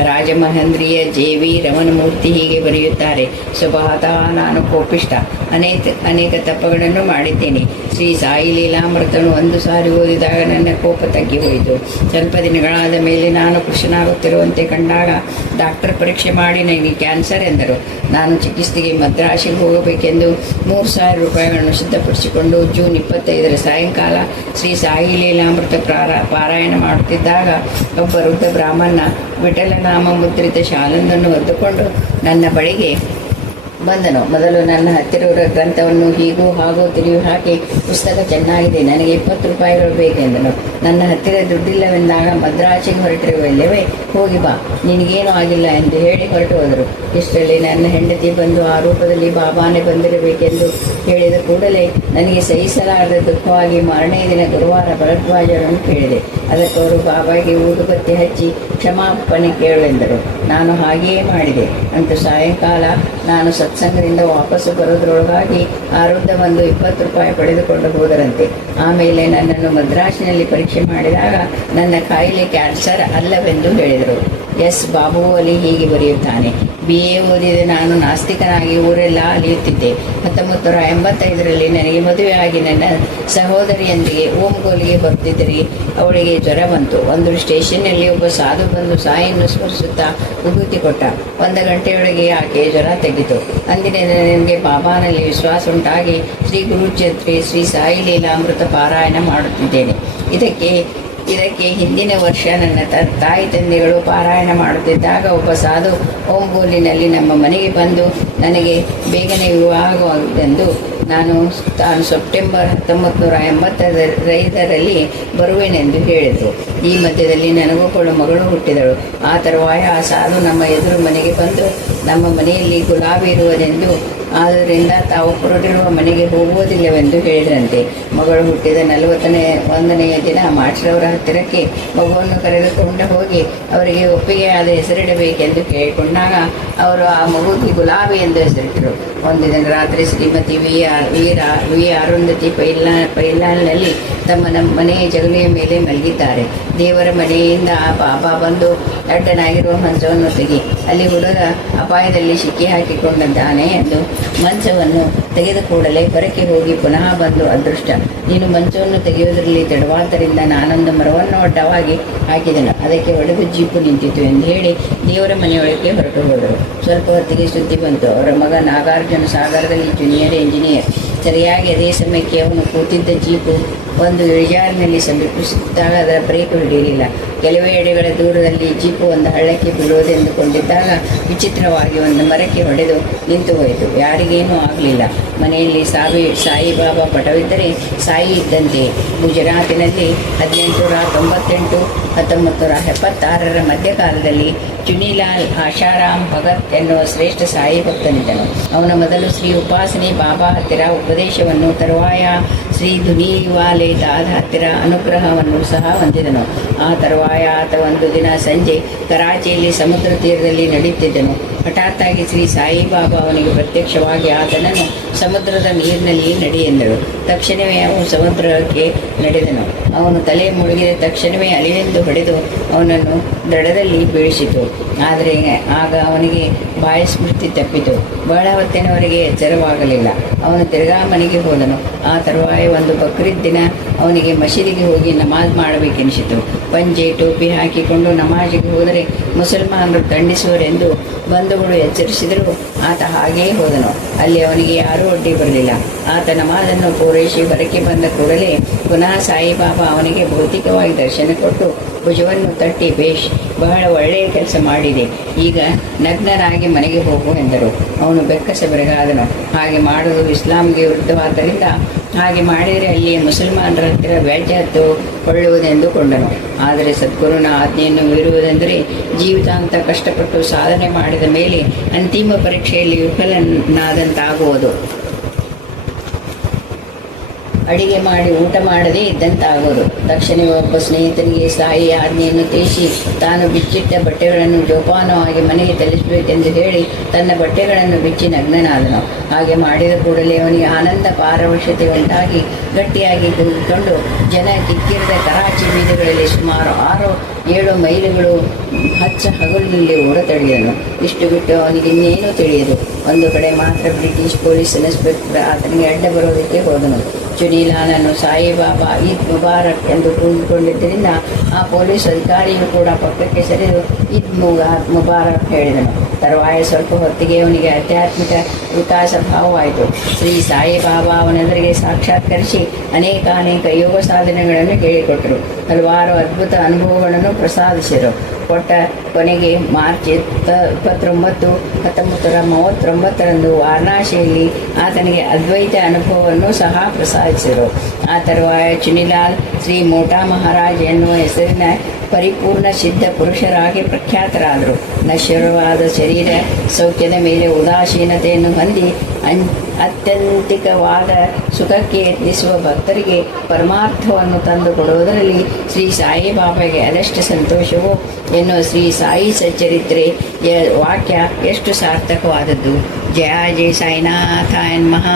ರಾಜಮಹೇಂದ್ರಿಯ ಜೆ.ವಿ. ರಮಣಮೂರ್ತಿ ಹೀಗೆ ಬರೆಯುತ್ತಾರೆ: ಸ್ವಭಾವತಃ ನಾನು ಕೋಪಿಷ್ಟ, ಅನೇಕ ತಪ್ಪುಗಳನ್ನು ಮಾಡಿದ್ದೇನೆ. ಶ್ರೀ ಸಾಯಿ ಲೀಲಾಮೃತನು ಒಂದು ಸಾರಿ ಓದಿದಾಗ ನನ್ನ ಕೋಪ ತಗ್ಗಿ ಹೋಯಿತು. ಸ್ವಲ್ಪ ದಿನಗಳಾದ ಮೇಲೆ ನಾನು ಕೃಷ್ಣನಾಗುತ್ತಿರುವಂತೆ ಕಂಡಾಗ ಡಾಕ್ಟರ್ ಪರೀಕ್ಷೆ ಮಾಡಿ ನನಗೆ ಕ್ಯಾನ್ಸರ್ ಎಂದರು. ನಾನು ಚಿಕಿತ್ಸೆಗೆ ಮದ್ರಾಸಿಗೆ ಹೋಗಬೇಕೆಂದು 3,000 ರೂಪಾಯಿಗಳನ್ನು ಸಿದ್ಧಪಡಿಸಿಕೊಂಡು ಜೂನ್ 25ರ ಸಾಯಂಕಾಲ ಶ್ರೀ ಸಾಯಿ ಲೀಲಾಮೃತ ಪಾರಾಯಣ ಮಾಡುತ್ತಿದ್ದಾಗ ಒಬ್ಬ ವೃದ್ಧ ಬ್ರಾಹ್ಮಣ ವಿಠಲನಾಮ ಮುದ್ರಿತ ಶಾಲೊಂದನ್ನು ಹೊದ್ದುಕೊಂಡು ನನ್ನ ಬಳಿಗೆ ಬಂದನು. ಮೊದಲು ನನ್ನ ಹತ್ತಿರ ಗ್ರಂಥವನ್ನು ಹೀಗೂ ಹಾಗೂ ತಿರುವಿ ಹಾಕಿ, ಪುಸ್ತಕ ಚೆನ್ನಾಗಿದೆ, ನನಗೆ 20 ರೂಪಾಯಿಗಳು ಬೇಕೆಂದನು. ನನ್ನ ಹತ್ತಿರ ದುಡ್ಡಿಲ್ಲವೆಂದಾಗ ಮದ್ರಾಸಿಗೆ ಹೊರಟಿರುವಲ್ಲವೇ, ಹೋಗಿ ಬಾ, ನಿನಗೇನೂ ಆಗಿಲ್ಲ ಎಂದು ಹೇಳಿ ಹೊರಟು ಹೋದರು. ಇಷ್ಟರಲ್ಲಿ ನನ್ನ ಹೆಂಡತಿ ಬಂದು ಆ ರೂಪದಲ್ಲಿ ಬಾಬಾನೇ ಬಂದಿರಬೇಕೆಂದು ಹೇಳಿದ ಕೂಡಲೇ ನನಗೆ ಸಹಿಸಲಾರದ ದುಃಖವಾಗಿ ಮಾರನೇ ದಿನ ಗುರುವಾರ ಭರದ್ವಾಜರನ್ನು ಕೇಳಿದೆ. ಅದಕ್ಕವರು ಬಾಬಾಗೆ ಊದುಬತ್ತಿ ಹಚ್ಚಿ ಕ್ಷಮಾಪಣೆ ಕೇಳುವೆಂದರು. ನಾನು ಹಾಗೆಯೇ ಮಾಡಿದೆ. ಅಂತೂ ಸಾಯಂಕಾಲ ನಾನು ಸತ್ಸಂಗದಿಂದ ವಾಪಸ್ಸು ಬರೋದ್ರೊಳಗಾಗಿ ಆರುದ್ಧ ಬಂದು 20 ರೂಪಾಯಿ ಪಡೆದುಕೊಂಡು ಹೋದರಂತೆ. ಆಮೇಲೆ ನನ್ನನ್ನು ಮದ್ರಾಸಿನಲ್ಲಿ ಪರೀಕ್ಷೆ ಮಾಡಿದಾಗ ನನ್ನ ಕಾಯಿಲೆ ಕ್ಯಾನ್ಸರ್ ಅಲ್ಲವೆಂದು ಹೇಳಿದರು. ಎಸ್ ಬಾಬು ಅಲಿ ಹೀಗೆ ಬರೆಯುತ್ತಾನೆ: BA ಓದಿದ ನಾನು ನಾಸ್ತಿಕನಾಗಿ ಊರೆಲ್ಲ ಅಲಿಯುತ್ತಿದ್ದೆ. 1985ರಲ್ಲಿ ನನಗೆ ಮದುವೆಯಾಗಿ ನನ್ನ ಸಹೋದರಿಯೊಂದಿಗೆ ಓಂಗೋಲಿಗೆ ಬರ್ತಿದ್ದರೆ ಅವಳಿಗೆ ಜ್ವರ ಬಂತು. ಒಂದು ಸ್ಟೇಷನ್ನಲ್ಲಿ ಒಬ್ಬ ಸಾಧು ಬಂದು ಸಾಯಿಯನ್ನು ಸ್ಮರಿಸುತ್ತಾ ವಿಭೂತಿ ಕೊಟ್ಟ. 1 ಗಂಟೆಯೊಳಗೆ ಆಕೆ ಜ್ವರ ತೆಗೆಯಿತು. ಅಂದಿನ ನನಗೆ ಬಾಬಾನಲ್ಲಿ ವಿಶ್ವಾಸ ಉಂಟಾಗಿ ಶ್ರೀ ಗುರುಚತ್ರಿ ಶ್ರೀ ಸಾಯಿ ಲೀಲಾಮೃತ ಪಾರಾಯಣ ಮಾಡುತ್ತಿದ್ದೇನೆ. ಇದಕ್ಕೆ ಹಿಂದಿನ ವರ್ಷ ನನ್ನ ತಾಯಿ ತಂದೆಗಳು ಪಾರಾಯಣ ಮಾಡುತ್ತಿದ್ದಾಗ ಒಬ್ಬ ಸಾಧು ಓಂಗೋಲಿನಲ್ಲಿ ನಮ್ಮ ಮನೆಗೆ ಬಂದು ನನಗೆ ಬೇಗನೆ ವಿವಾಹವಾಗುವುದೆಂದು ನಾನು ಸೆಪ್ಟೆಂಬರ್ 1985ರಲ್ಲಿ ಬರುವೆನೆಂದು ಹೇಳಿದರು. ಈ ಮಧ್ಯದಲ್ಲಿ ನನಗೊಬ್ಬಳು ಮಗಳು ಹುಟ್ಟಿದಳು. ಆ ತರುವಾಯ ಆ ಸಾಧು ನಮ್ಮ ಎದುರು ಮನೆಗೆ ಬಂದು ನಮ್ಮ ಮನೆಯಲ್ಲಿ ಗುಲಾಬಿ ಇರುವುದೆಂದು, ಆದ್ದರಿಂದ ತಾವು ಹೊರಟಿರುವ ಮನೆಗೆ ಹೋಗುವುದಿಲ್ಲವೆಂದು ಹೇಳಿದ್ರಂತೆ. ಮಗಳು ಹುಟ್ಟಿದ 41ನೆಯ ದಿನ ಮಾಸ್ಟರವರ ಹತ್ತಿರಕ್ಕೆ ಮಗುವನ್ನು ಕರೆದುಕೊಂಡು ಹೋಗಿ ಅವರಿಗೆ ಒಪ್ಪಿಗೆಯಾದ ಹೆಸರಿಡಬೇಕೆಂದು ಕೇಳಿಕೊಂಡಾಗ ಅವರು ಆ ಮಗುಗೆ ಗುಲಾಬಿ ಎಂದು ಹೆಸರಿಟ್ಟರು. ಒಂದು ದಿನ ರಾತ್ರಿ ಶ್ರೀಮತಿ ವಿ ಅರುಂಧತಿ ಪೈಲಾಲ್ನಲ್ಲಿ ನಮ್ಮ ಮನೆಯ ಜಗಲಿಯ ಮೇಲೆ ಮಲಗಿದ್ದಾರೆ. ದೇವರ ಮನೆಯಿಂದ ಆ ಬಾಬಾ ಬಂದು ಅಡ್ಡನಾಗಿರುವ ಮಂಚವನ್ನು ತೆಗಿ, ಅಲ್ಲಿ ಹುಡುಗ ಅಪಾಯದಲ್ಲಿ ಸಿಕ್ಕಿ ಹಾಕಿಕೊಂಡಿದ್ದಾನೆ ಎಂದು ಮಂಚವನ್ನು ತೆಗೆದ ಕೂಡಲೇ ಹೊರಕ್ಕೆ ಹೋಗಿ ಪುನಃ ಬಂದು, ಅದೃಷ್ಟ, ನೀನು ಮಂಚವನ್ನು ತೆಗೆಯುವುದರಲ್ಲಿ ತಡವಾದ್ದರಿಂದ ನಾನೊಂದು ಮರವನ್ನು ಅಡ್ಡವಾಗಿ ಹಾಕಿದೆನು, ಅದಕ್ಕೆ ಹೊಡೆದು ಜೀಪು ನಿಂತಿತು ಎಂದು ಹೇಳಿ ದೇವರ ಮನೆಯೊಳಗೆ ಹೊರಟು ಹೋದರು. ಸ್ವಲ್ಪ ಹೊತ್ತಿಗೆ ಸುದ್ದಿ ಬಂತು. ಅವರ ಮಗ ನಾಗಾರ್ಜುನ ಸಾಗರದಲ್ಲಿ ಜೂನಿಯರ್ ಇಂಜಿನಿಯರ್. ಸರಿಯಾಗಿ ಅದೇ ಸಮಯಕ್ಕೆ ಅವನು ಕೂತಿದ್ದ ಜೀಪು ಒಂದು ಇಳಿಜಾರಿನಲ್ಲಿ ಸಮೀಪಿಸುತ್ತಿದ್ದಾಗ ಅದರ ಬ್ರೇಕ್ ಹಿಡಿಯಲಿಲ್ಲ. ಕೆಲವೇ ಎಡೆಗಳ ದೂರದಲ್ಲಿ ಜೀಪು ಒಂದು ಹಳ್ಳಕ್ಕೆ ಬೀಳುವುದೆಂದುಕೊಂಡಿದ್ದಾಗ ವಿಚಿತ್ರವಾಗಿ ಒಂದು ಮರಕ್ಕೆ ಹೊಡೆದು ನಿಂತು ಹೋಯಿತು. ಯಾರಿಗೇನೂ ಆಗಲಿಲ್ಲ. ಮನೆಯಲ್ಲಿ ಸಾಯಿಬಾಬಾ ಪಟವಿದ್ದರೆ ಸಾಯಿ ಇದ್ದಂತೆ. ಗುಜರಾತಿನಲ್ಲಿ 1898 1976ರ ಮಧ್ಯಕಾಲದಲ್ಲಿ ಚುನಿಲಾಲ್ ಆಶಾರಾಮ್ ಭಗತ್ ಎನ್ನುವ ಶ್ರೇಷ್ಠ ಸಾಯಿ ಭಕ್ತನಿದ್ದನು. ಅವನ ಮೊದಲು ಶ್ರೀ ಉಪಾಸನೆ ಬಾಬಾ ಹತ್ತಿರ ಉಪದೇಶವನ್ನು, ತರುವಾಯ ಶ್ರೀ ಧುನೀವಾಲೆ ದಾದ ಹತ್ತಿರ ಅನುಗ್ರಹವನ್ನು ಸಹ ಹೊಂದಿದನು. ಆ ತರುವಾಯ ತರುವಾಯ ಆತ ಒಂದು ದಿನ ಸಂಜೆ ಕರಾಚಿಯಲ್ಲಿ ಸಮುದ್ರ ತೀರದಲ್ಲಿ ನಡೆಯುತ್ತಿದ್ದನು. ಹಠಾತ್ತಾಗಿ ಶ್ರೀ ಸಾಯಿಬಾಬಾ ಅವನಿಗೆ ಪ್ರತ್ಯಕ್ಷವಾಗಿ ಆತನನ್ನು ಸಮುದ್ರದ ನೀರಿನಲ್ಲಿ ನಡಿ ಎಂದರು. ತಕ್ಷಣವೇ ಅವನು ಸಮುದ್ರಕ್ಕೆ ನಡೆದನು. ಅವನು ತಲೆ ಮುಳುಗಿದ ತಕ್ಷಣವೇ ಅಲೆಯೆಂದು ಹೊಡೆದು ಅವನನ್ನು ದಡದಲ್ಲಿ ಬೀಳಿಸಿತು. ಆದರೆ ಆಗ ಅವನಿಗೆ ಬಾಯ ಸ್ಮೃತಿ ತಪ್ಪಿತು. ಬಹಳ ಹೊತ್ತಿನವರೆಗೆ ಎಚ್ಚರವಾಗಲಿಲ್ಲ. ಅವನು ತಿರುಗಾ ಮನೆಗೆ ಹೋದನು. ಆ ತರುವಾಯ ಒಂದು ಬಕ್ರೀದ್ ದಿನ ಅವನಿಗೆ ಮಸೀದಿಗೆ ಹೋಗಿ ನಮಾಜ್ ಮಾಡಬೇಕೆನಿಸಿತು. ಪಂಜೆ ಟೋಪಿ ಹಾಕಿಕೊಂಡು ನಮಾಜಿಗೆ ಹೋದರೆ ಮುಸಲ್ಮಾನರು ದಂಡಿಸುವರೆಂದು ಬಂಧುಗಳು ಎಚ್ಚರಿಸಿದರೂ ಆತ ಹಾಗೆಯೇ ಹೋದನು. ಅಲ್ಲಿ ಅವನಿಗೆ ಯಾರೂ ಅಡ್ಡಿ ಬರಲಿಲ್ಲ. ಆತ ನಮಾಜನ್ನು ಪೂರೈಸಿ ಹೊರಕ್ಕೆ ಬಂದ ಕೂಡಲೇ ಪುನಃ ಸಾಯಿಬಾಬಾ ಅವನಿಗೆ ಭೌತಿಕವಾಗಿ ದರ್ಶನ ಕೊಟ್ಟು ಭುಜವನ್ನು ತಟ್ಟಿ, ಬೇಷ್, ಬಹಳ ಒಳ್ಳೆಯ ಕೆಲಸ ಮಾಡಿದೆ, ಈಗ ನಗ್ನನಾಗಿ ಮನೆಗೆ ಹೋಗು ಎಂದರು. ಅವನು ಬೆಕ್ಕಸ ಬೆರಗಾದನು. ಹಾಗೆ ಮಾಡುವುದು ಇಸ್ಲಾಂಗೆ ವಿರುದ್ಧವಾದ್ದರಿಂದ ಹಾಗೆ ಮಾಡಿದರೆ ಅಲ್ಲಿಯ ಮುಸಲ್ಮಾನರ ಹತ್ತಿರ ವ್ಯಾಜ್ಯ ಕೊಳ್ಳುವುದೆಂದುಕೊಂಡನು. ಆದರೆ ಸದ್ಗುರುನ ಆಜ್ಞೆಯನ್ನು ಮೀರುವುದೆಂದರೆ ಜೀವಿತಾಂತ ಕಷ್ಟಪಟ್ಟು ಸಾಧನೆ ಮಾಡಿದ ಮೇಲೆ ಅಂತಿಮ ಪರೀಕ್ಷೆಯಲ್ಲಿ ವಿಫಲನಾದಂತಾಗುವುದು, ಅಡಿಗೆ ಮಾಡಿ ಊಟ ಮಾಡದೇ ಇದ್ದಂತಾಗೋದು. ತಕ್ಷಣವೇ ಒಬ್ಬ ಸ್ನೇಹಿತನಿಗೆ ಸಾಯಿ ಆಜ್ಞೆಯನ್ನು ತಿಳಿಸಿ ತಾನು ಬಿಚ್ಚಿಟ್ಟ ಬಟ್ಟೆಗಳನ್ನು ಜೋಪಾನವಾಗಿ ಮನೆಗೆ ತಲುಪಿಸಬೇಕೆಂದು ಹೇಳಿ ತನ್ನ ಬಟ್ಟೆಗಳನ್ನು ಬಿಚ್ಚಿ ನಗ್ನನಾದನು. ಹಾಗೆ ಮಾಡಿದ ಕೂಡಲೇ ಅವನಿಗೆ ಆನಂದ ಪಾರವಶ್ಯತೆ ಉಂಟಾಗಿ ಗಟ್ಟಿಯಾಗಿ ಕೂಗಿಕೊಂಡು ಜನ ಕಿಕ್ಕಿರಿದ ಕರಾಚಿ ಬೀದಿಗಳಲ್ಲಿ ಸುಮಾರು 6-7 ಮೈಲುಗಳು ಹಚ್ಚ ಹಗಲಿನಲ್ಲಿ ಓಡತೊಡಗಿದನು. ಇಷ್ಟು ಬಿಟ್ಟು ಅವನಿಗೆ ಇನ್ನೇನೂ ತಿಳಿಯದು. ಒಂದು ಕಡೆ ಮಾತ್ರ ಬ್ರಿಟಿಷ್ ಪೊಲೀಸ್ ಇನ್ಸ್ಪೆಕ್ಟರ್ ಆತನಿಗೆ ಅಡ್ಡ ಬರೋದಕ್ಕೆ ಹೋದನು. ಚುನಿಲಾಲನ್ನು ಸಾಯಿಬಾಬಾ ಈದ್ ಮುಬಾರಕ್ ಎಂದು ಕೂಗಿಕೊಂಡಿದ್ದರಿಂದ ಆ ಪೊಲೀಸ್ ಅಧಿಕಾರಿಯು ಕೂಡ ಪಕ್ಕಕ್ಕೆ ಸರಿದು ಈದ್ ಮುಬಾರಕ್ ಹೇಳಿದನು. ತರುವಾಯ ಸ್ವಲ್ಪ ಹೊತ್ತಿಗೆ ಅವನಿಗೆ ಆಧ್ಯಾತ್ಮಿಕ ವಿಕಾಸ ಭಾವವಾಯಿತು. ಶ್ರೀ ಸಾಯಿಬಾಬಾ ಅವನೆದುರಿಗೆ ಸಾಕ್ಷಾತ್ಕರಿಸಿ ಅನೇಕ ಯೋಗ ಸಾಧನೆಗಳನ್ನು ಹೇಳಿಕೊಟ್ಟರು. ಹಲವಾರು ಅದ್ಭುತ ಅನುಭವಗಳನ್ನು ಪ್ರಸಾದಿಸಿದರು. ಕೊನೆಗೆ ಮಾರ್ಚ್ 29, 1939ರಂದು ವಾರಣಾಸಿಯಲ್ಲಿ ಆತನಿಗೆ ಅದ್ವೈತ ಅನುಭವವನ್ನು ಸಹ ಪ್ರಸಾದಿಸಿದರು. ಆ ತರುವಾಯ ಚುನಿಲಾಲ್ ಶ್ರೀ ಮೋಟಾ ಮಹಾರಾಜ್ ಎನ್ನುವ ಹೆಸರಿನ ಪರಿಪೂರ್ಣ ಸಿದ್ಧ ಪುರುಷರಾಗಿ ಪ್ರಖ್ಯಾತರಾದರು. ನಶ್ವರವಾದ ಶರೀರ ಸೌಖ್ಯದ ಮೇಲೆ ಉದಾಸೀನತೆಯನ್ನು ಹೊಂದಿ ಅತ್ಯಂತಿಕವಾದ ಸುಖಕ್ಕೆ ಯತ್ನಿಸುವ ಭಕ್ತರಿಗೆ ಪರಮಾರ್ಥವನ್ನು ತಂದು ಕೊಡುವುದರಲ್ಲಿ ಶ್ರೀ ಸಾಯಿಬಾಬಾಗೆ ಅದೆಷ್ಟು ಸಂತೋಷವೋ ಎನ್ನುವ ಶ್ರೀ ಸಾಯಿ ಸಚ್ಚರಿತ್ರೆಯ ವಾಕ್ಯ ಎಷ್ಟು ಸಾರ್ಥಕವಾದದ್ದು. ಜಯ ಜಯ ಸಾಯಿನಾಥಾಯ ನಮಃ.